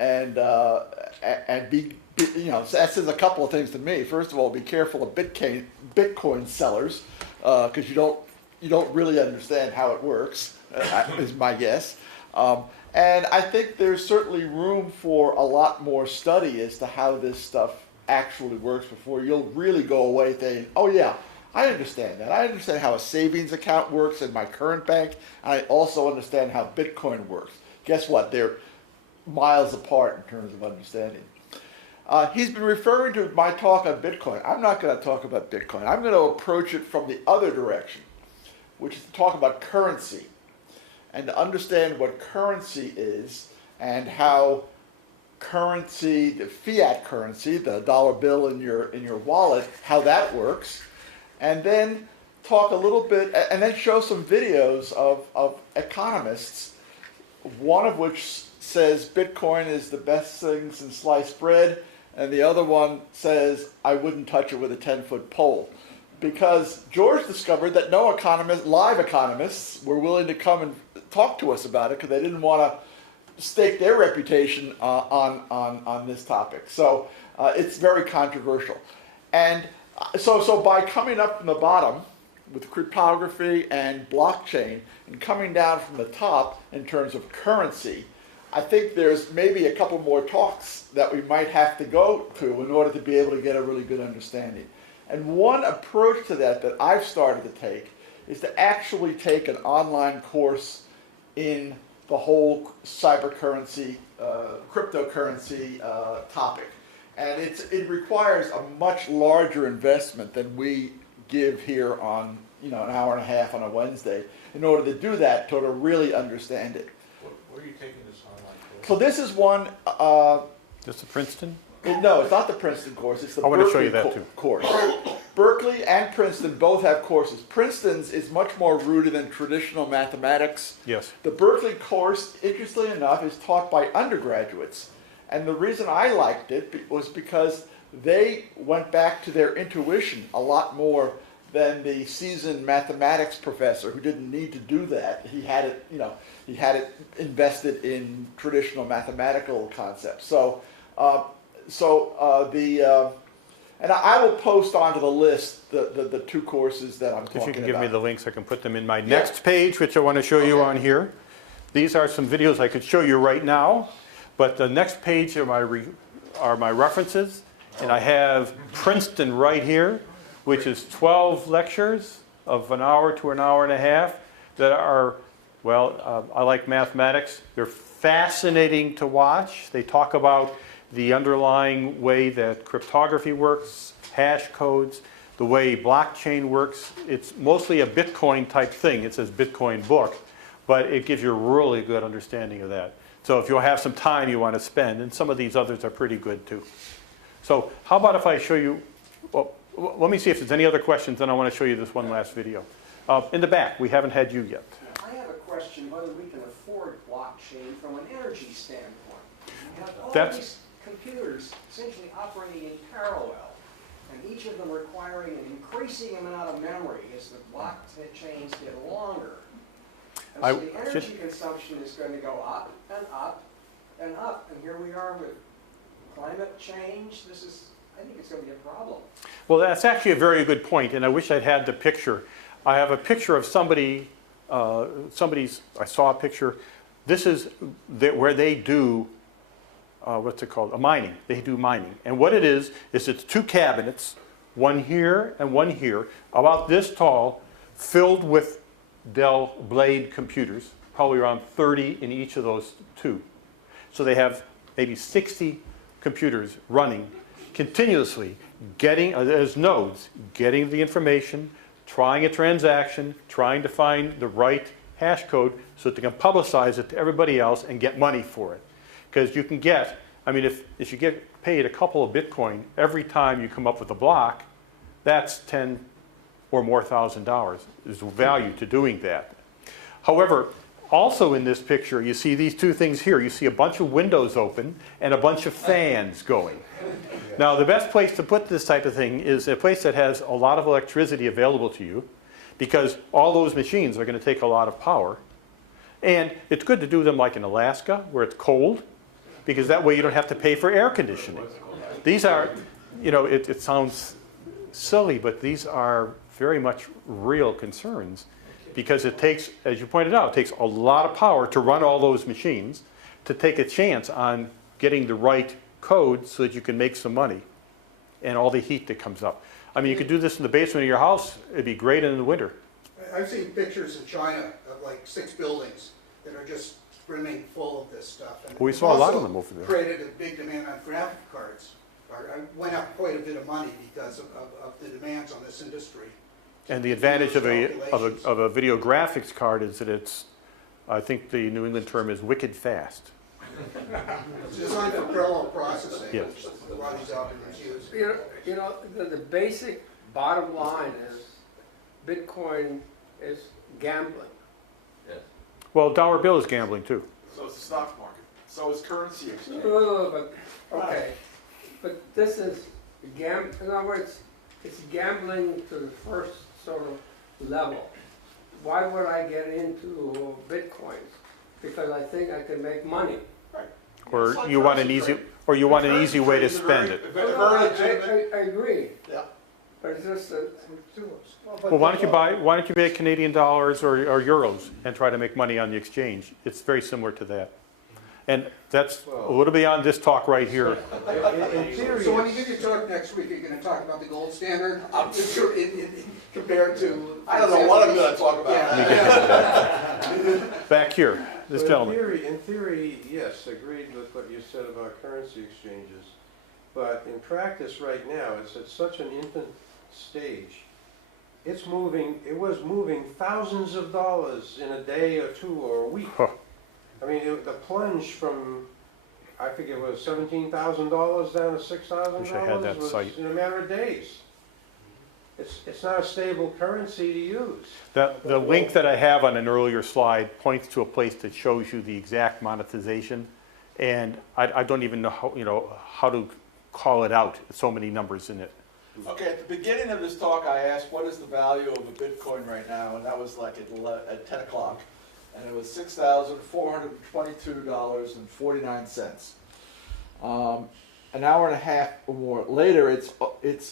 says a couple of things to me. First of all, be careful of Bitcoin sellers, because you don't really understand how it works, is my guess. And I think there's certainly room for a lot more study as to how this stuff actually works before you'll really go away thinking, oh yeah, I understand that. I understand how a savings account works in my current bank, and I also understand how Bitcoin works. Guess what? They're miles apart in terms of understanding. He's been referring to my talk on Bitcoin. I'm not going to talk about Bitcoin. I'm going to approach it from the other direction, which is to talk about currency and to understand what currency is and how currency, the fiat currency, the dollar bill in your wallet, how that works, and then talk a little bit, and then show some videos of economists, one of which says Bitcoin is the best thing since sliced bread, and the other one says I wouldn't touch it with a 10-foot pole. because George discovered that no live economists were willing to come and talk to us about it because they didn't want to stake their reputation on this topic. So it's very controversial. And so by coming up from the bottom with cryptography and blockchain and coming down from the top in terms of currency, I think there's maybe a couple more talks that we might have to go to in order to be able to get a really good understanding. And one approach to that I've started to take is to actually take an online course in the whole cybercurrency, cryptocurrency topic. And it requires a much larger investment than we give here on an hour and a half on a Wednesday in order to do that, to really understand it. Where are you taking this online course? So this is one. This is Princeton? No, it's not the Princeton course. It's the I want to show Berkeley you that too. course. Berkeley and Princeton both have courses. Princeton's is much more rooted in traditional mathematics. Yes. The Berkeley course, interestingly enough, is taught by undergraduates. And the reason I liked it was because they went back to their intuition a lot more than the seasoned mathematics professor who didn't need to do that. He had it, he had it invested in traditional mathematical concepts. And I will post onto the list the two courses that I'm talking about. If you can give me the links, I can put them in my next page, which I want to show you on here. These are some videos I could show you right now, but the next page are my references, and I have Princeton right here, which is 12 lectures of an hour to an hour and a half that are, I like mathematics. They're fascinating to watch. They talk about the underlying way that cryptography works, hash codes, the way blockchain works. It's mostly a Bitcoin type thing. It says Bitcoin book, but it gives you a really good understanding of that. So if you'll have some time you want to spend, and some of these others are pretty good too. So how about if I show you, let me see if there's any other questions, then I want to show you this one last video. In the back, we haven't had you yet. I have a question whether we can afford blockchain from an energy standpoint. We have all these computers essentially operating in parallel, and each of them requiring an increasing amount of memory as the blockchains get longer. And so the energy consumption is going to go up and up and up, and here we are with climate change. I think it's going to be a problem. Well, that's actually a very good point, and I wish I'd had the picture. I have a picture of somebody, I saw a picture. This is where they do, what's it called? Mining. They do mining. And what it is it's two cabinets, one here and one here, about this tall, filled with Dell Blade computers, probably around 30 in each of those two. So they have maybe 60 computers running continuously, getting, as nodes, getting the information, trying a transaction, trying to find the right hash code so that they can publicize it to everybody else and get money for it. Because you can get, if you get paid a couple of Bitcoin every time you come up with a block, that's $10,000 or more is the value to doing that. However, also in this picture, you see these two things here. You see a bunch of windows open and a bunch of fans going. Now, the best place to put this type of thing is a place that has a lot of electricity available to you, because all those machines are going to take a lot of power. And it's good to do them like in Alaska, where it's cold, because that way you don't have to pay for air conditioning. These are, it sounds silly, but these are very much real concerns, because it takes, as you pointed out, it takes a lot of power to run all those machines, to take a chance on getting the right code so that you can make some money, and all the heat that comes up. You could do this in the basement of your house. It'd be great in the winter. I've seen pictures in China of like 6 buildings that are just brimming full of this stuff. And we saw a lot of them over there. Created a big demand on graphic cards. Went up quite a bit of money because of the demands on this industry. And the advantage of a video graphics card is that it's, I think the New England term is wicked fast. It's designed for parallel processing, yes. Which a lot of these algorithms use. The basic bottom line is Bitcoin is gambling. Yes. Well, dollar bill is gambling too. So is the stock market. So is currency exchange. Okay. But this is gambling. In other words, it's gambling to the first sort of level. Why would I get into Bitcoins? Because I think I can make money. Or you want an easy way to spend it. I agree. Yeah. But it's just Well, why don't you buy Canadian dollars or euros and try to make money on the exchange? It's very similar to that. And that's a little beyond this talk right here. In theory, so when you give your talk next week, are you gonna talk about the gold standard? I'm just sure compared to. I don't know what I'm gonna talk about. Yeah. Back here, this gentleman. In theory, yes, agreed with what you said about currency exchanges. But in practice right now, it's at such an infant stage. It was moving thousands of dollars in a day or two or a week. Huh. I mean, the plunge from, I think it was $17,000 down to $6,000 Wish I had that was site. in a matter of days. It's not a stable currency to use. The link that I have on an earlier slide points to a place that shows you the exact monetization. And I don't even know how to call it out. So many numbers in it. Okay, at the beginning of this talk, I asked what is the value of a Bitcoin right now, and that was like at 10 o'clock. And it was $6,422.49. An hour and a half or more later, it's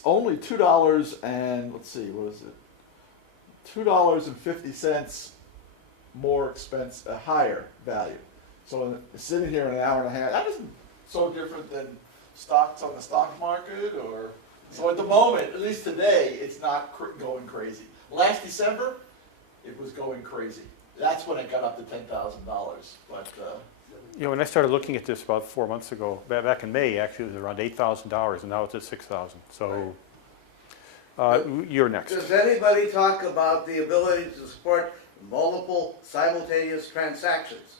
only $2 and let's see, what is it? $2.50 more expense, a higher value. So sitting here in an hour and a half, that isn't so different than stocks on the stock market, or so at the moment, at least today, it's not going crazy. Last December, it was going crazy. That's when it got up to $10,000. But When I started looking at this about 4 months ago, back in May, actually it was around $8,000, and now it's at $6,000. So you're next. Does anybody talk about the ability to support multiple simultaneous transactions?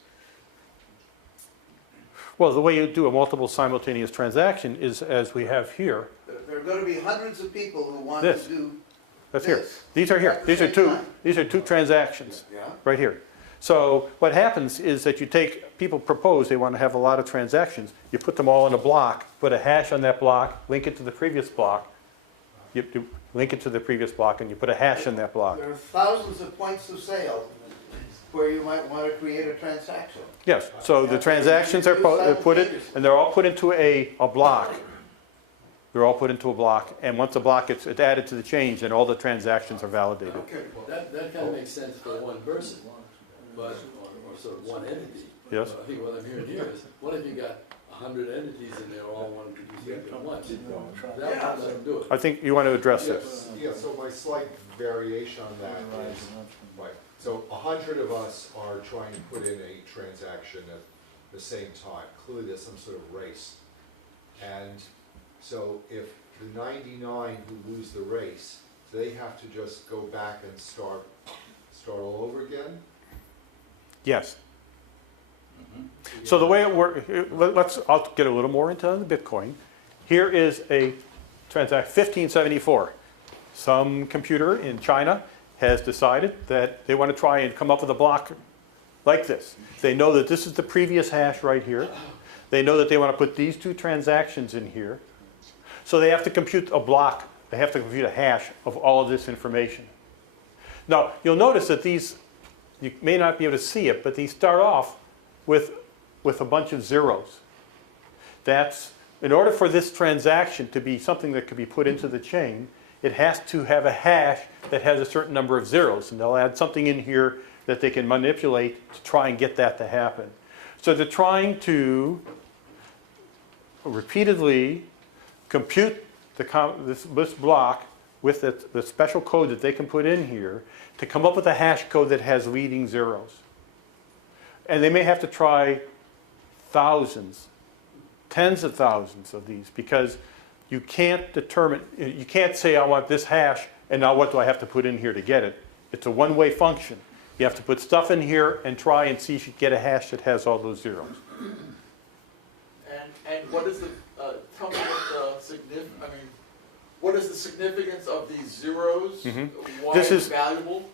Well, the way you do a multiple simultaneous transaction is as we have here. There are going to be hundreds of people who want to do That's this. here. These are here. at the These are same two. time. These are two transactions. Yeah. Right here. So what happens is that people propose they want to have a lot of transactions. You put them all in a block, put a hash on that block, link it to the previous block. You link it to the previous block, and you put a hash in that block. There are thousands of points of sale where you might want to create a transaction. Yes. So the transactions are put in, and they're all put into a block. They're all put into a block, and once the block gets added to the chain, then all the transactions are validated. Okay, well, that kind of makes sense for one person, but, or sort of one entity. Yes. But I think what I'm hearing here is, what if you got 100 entities and they're all wanting to do something at once? That would let them do it. I think you want to address this. Yeah, so my slight variation on that is, right, so 100 of us are trying to put in a transaction at the same time. Clearly there's some sort of race. And so if the 99 who lose the race, they have to just go back and start all over again? Yes. So the way it works, I'll get a little more into the Bitcoin. Here is a transaction, 1574. Some computer in China has decided that they want to try and come up with a block like this. They know that this is the previous hash right here. They know that they want to put these two transactions in here. So they have to compute a block. They have to compute a hash of all of this information. Now, you'll notice that these, you may not be able to see it, but these start off with a bunch of zeros. That's, in order for this transaction to be something that could be put into the chain, it has to have a hash that has a certain number of zeros. And they'll add something in here that they can manipulate to try and get that to happen. So they're trying to repeatedly compute this block with the special code that they can put in here to come up with a hash code that has leading zeros. And they may have to try thousands, tens of thousands of these, because you can't determine, you can't say I want this hash and now what do I have to put in here to get it. It's a one-way function. You have to put stuff in here and try and see if you get a hash that has all those zeros. And what is the tell me what is the significance of these zeros? Mm-hmm. Why This it's is valuable?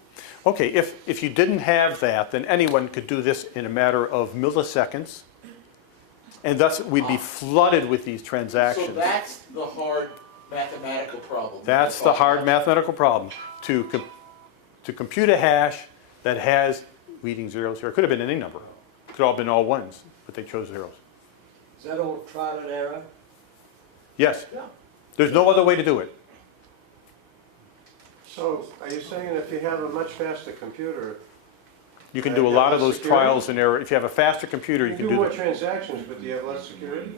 Okay, if you didn't have that, then anyone could do this in a matter of milliseconds, and thus we'd be flooded with these transactions. So that's the hard mathematical problem. That's the hard mathematical problem. To compute a hash that has leading zeros here. It could have been any number. It could have all been all ones, but they chose zeros. Is that all trial and error? Yes. Yeah. There's no other way to do it. So, are you saying if you have a much faster computer, You can do a lot of those trials and error. If you have a faster computer, you can do do more that. transactions, but do you have less security?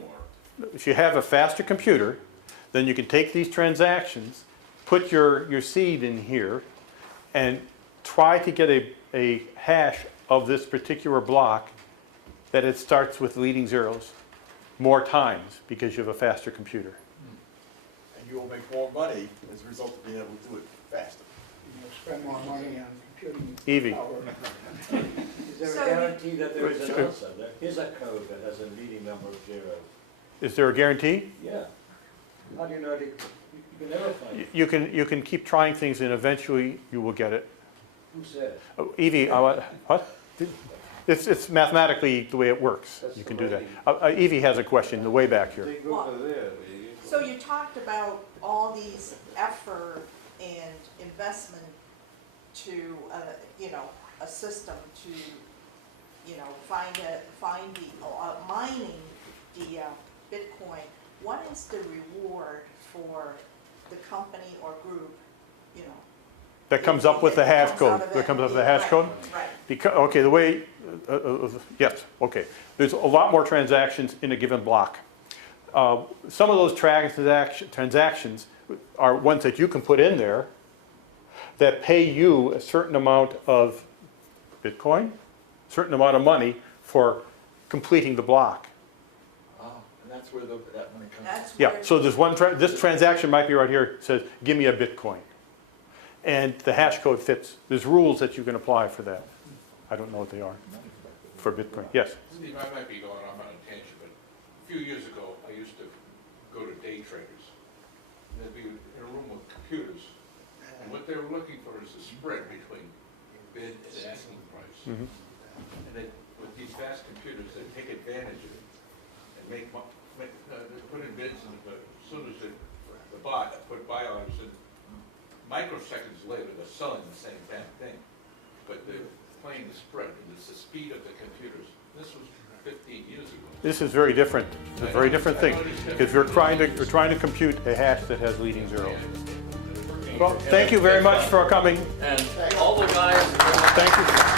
If you have a faster computer, then you can take these transactions, put your seed in here, and try to get a hash of this particular block that it starts with leading zeros more times because you have a faster computer. And you will make more money as a result of being able to do it faster. You'll spend more money on computing Evie. power. Is there a guarantee that there is an answer? There is a code that has a leading number of zeros. Is there a guarantee? Yeah. How do you know you can never find it? You can keep trying things and eventually you will get it. Who said? Oh, Evie, what? It's mathematically the way it works. You can do that. Evie has a question, the way back here. So you talked about all these effort and investment to, a system to, mining the Bitcoin. What is the reward for the company or group, That comes up with the hash code. That comes up with the hash code? Right. Because, okay, the way, yes, okay. There's a lot more transactions in a given block. Some of those transactions are ones that you can put in there that pay you a certain amount of Bitcoin, a certain amount of money for completing the block. And that's where that money comes from. Yeah, so there's this transaction might be right here, it says, give me a Bitcoin. And the hash code fits. There's rules that you can apply for that. I don't know what they are for Bitcoin. Yes? Steve, I might be going off on a tangent, but a few years ago, I used to go to day traders. And they'd be in a room with computers. And what they were looking for is the spread between bid and asking price. Mm-hmm. And they, with these fast computers, they take advantage of it and put in bids, and as soon as the bot put buy orders in, microseconds later, they're selling the same damn thing, but they're playing the spread, and it's the speed of the computers. This was 15 years ago. This is very different. It's a very different thing. Because we're trying to compute a hash that has leading zeros. Well, thank you very much for coming. And all the guys. Thank you.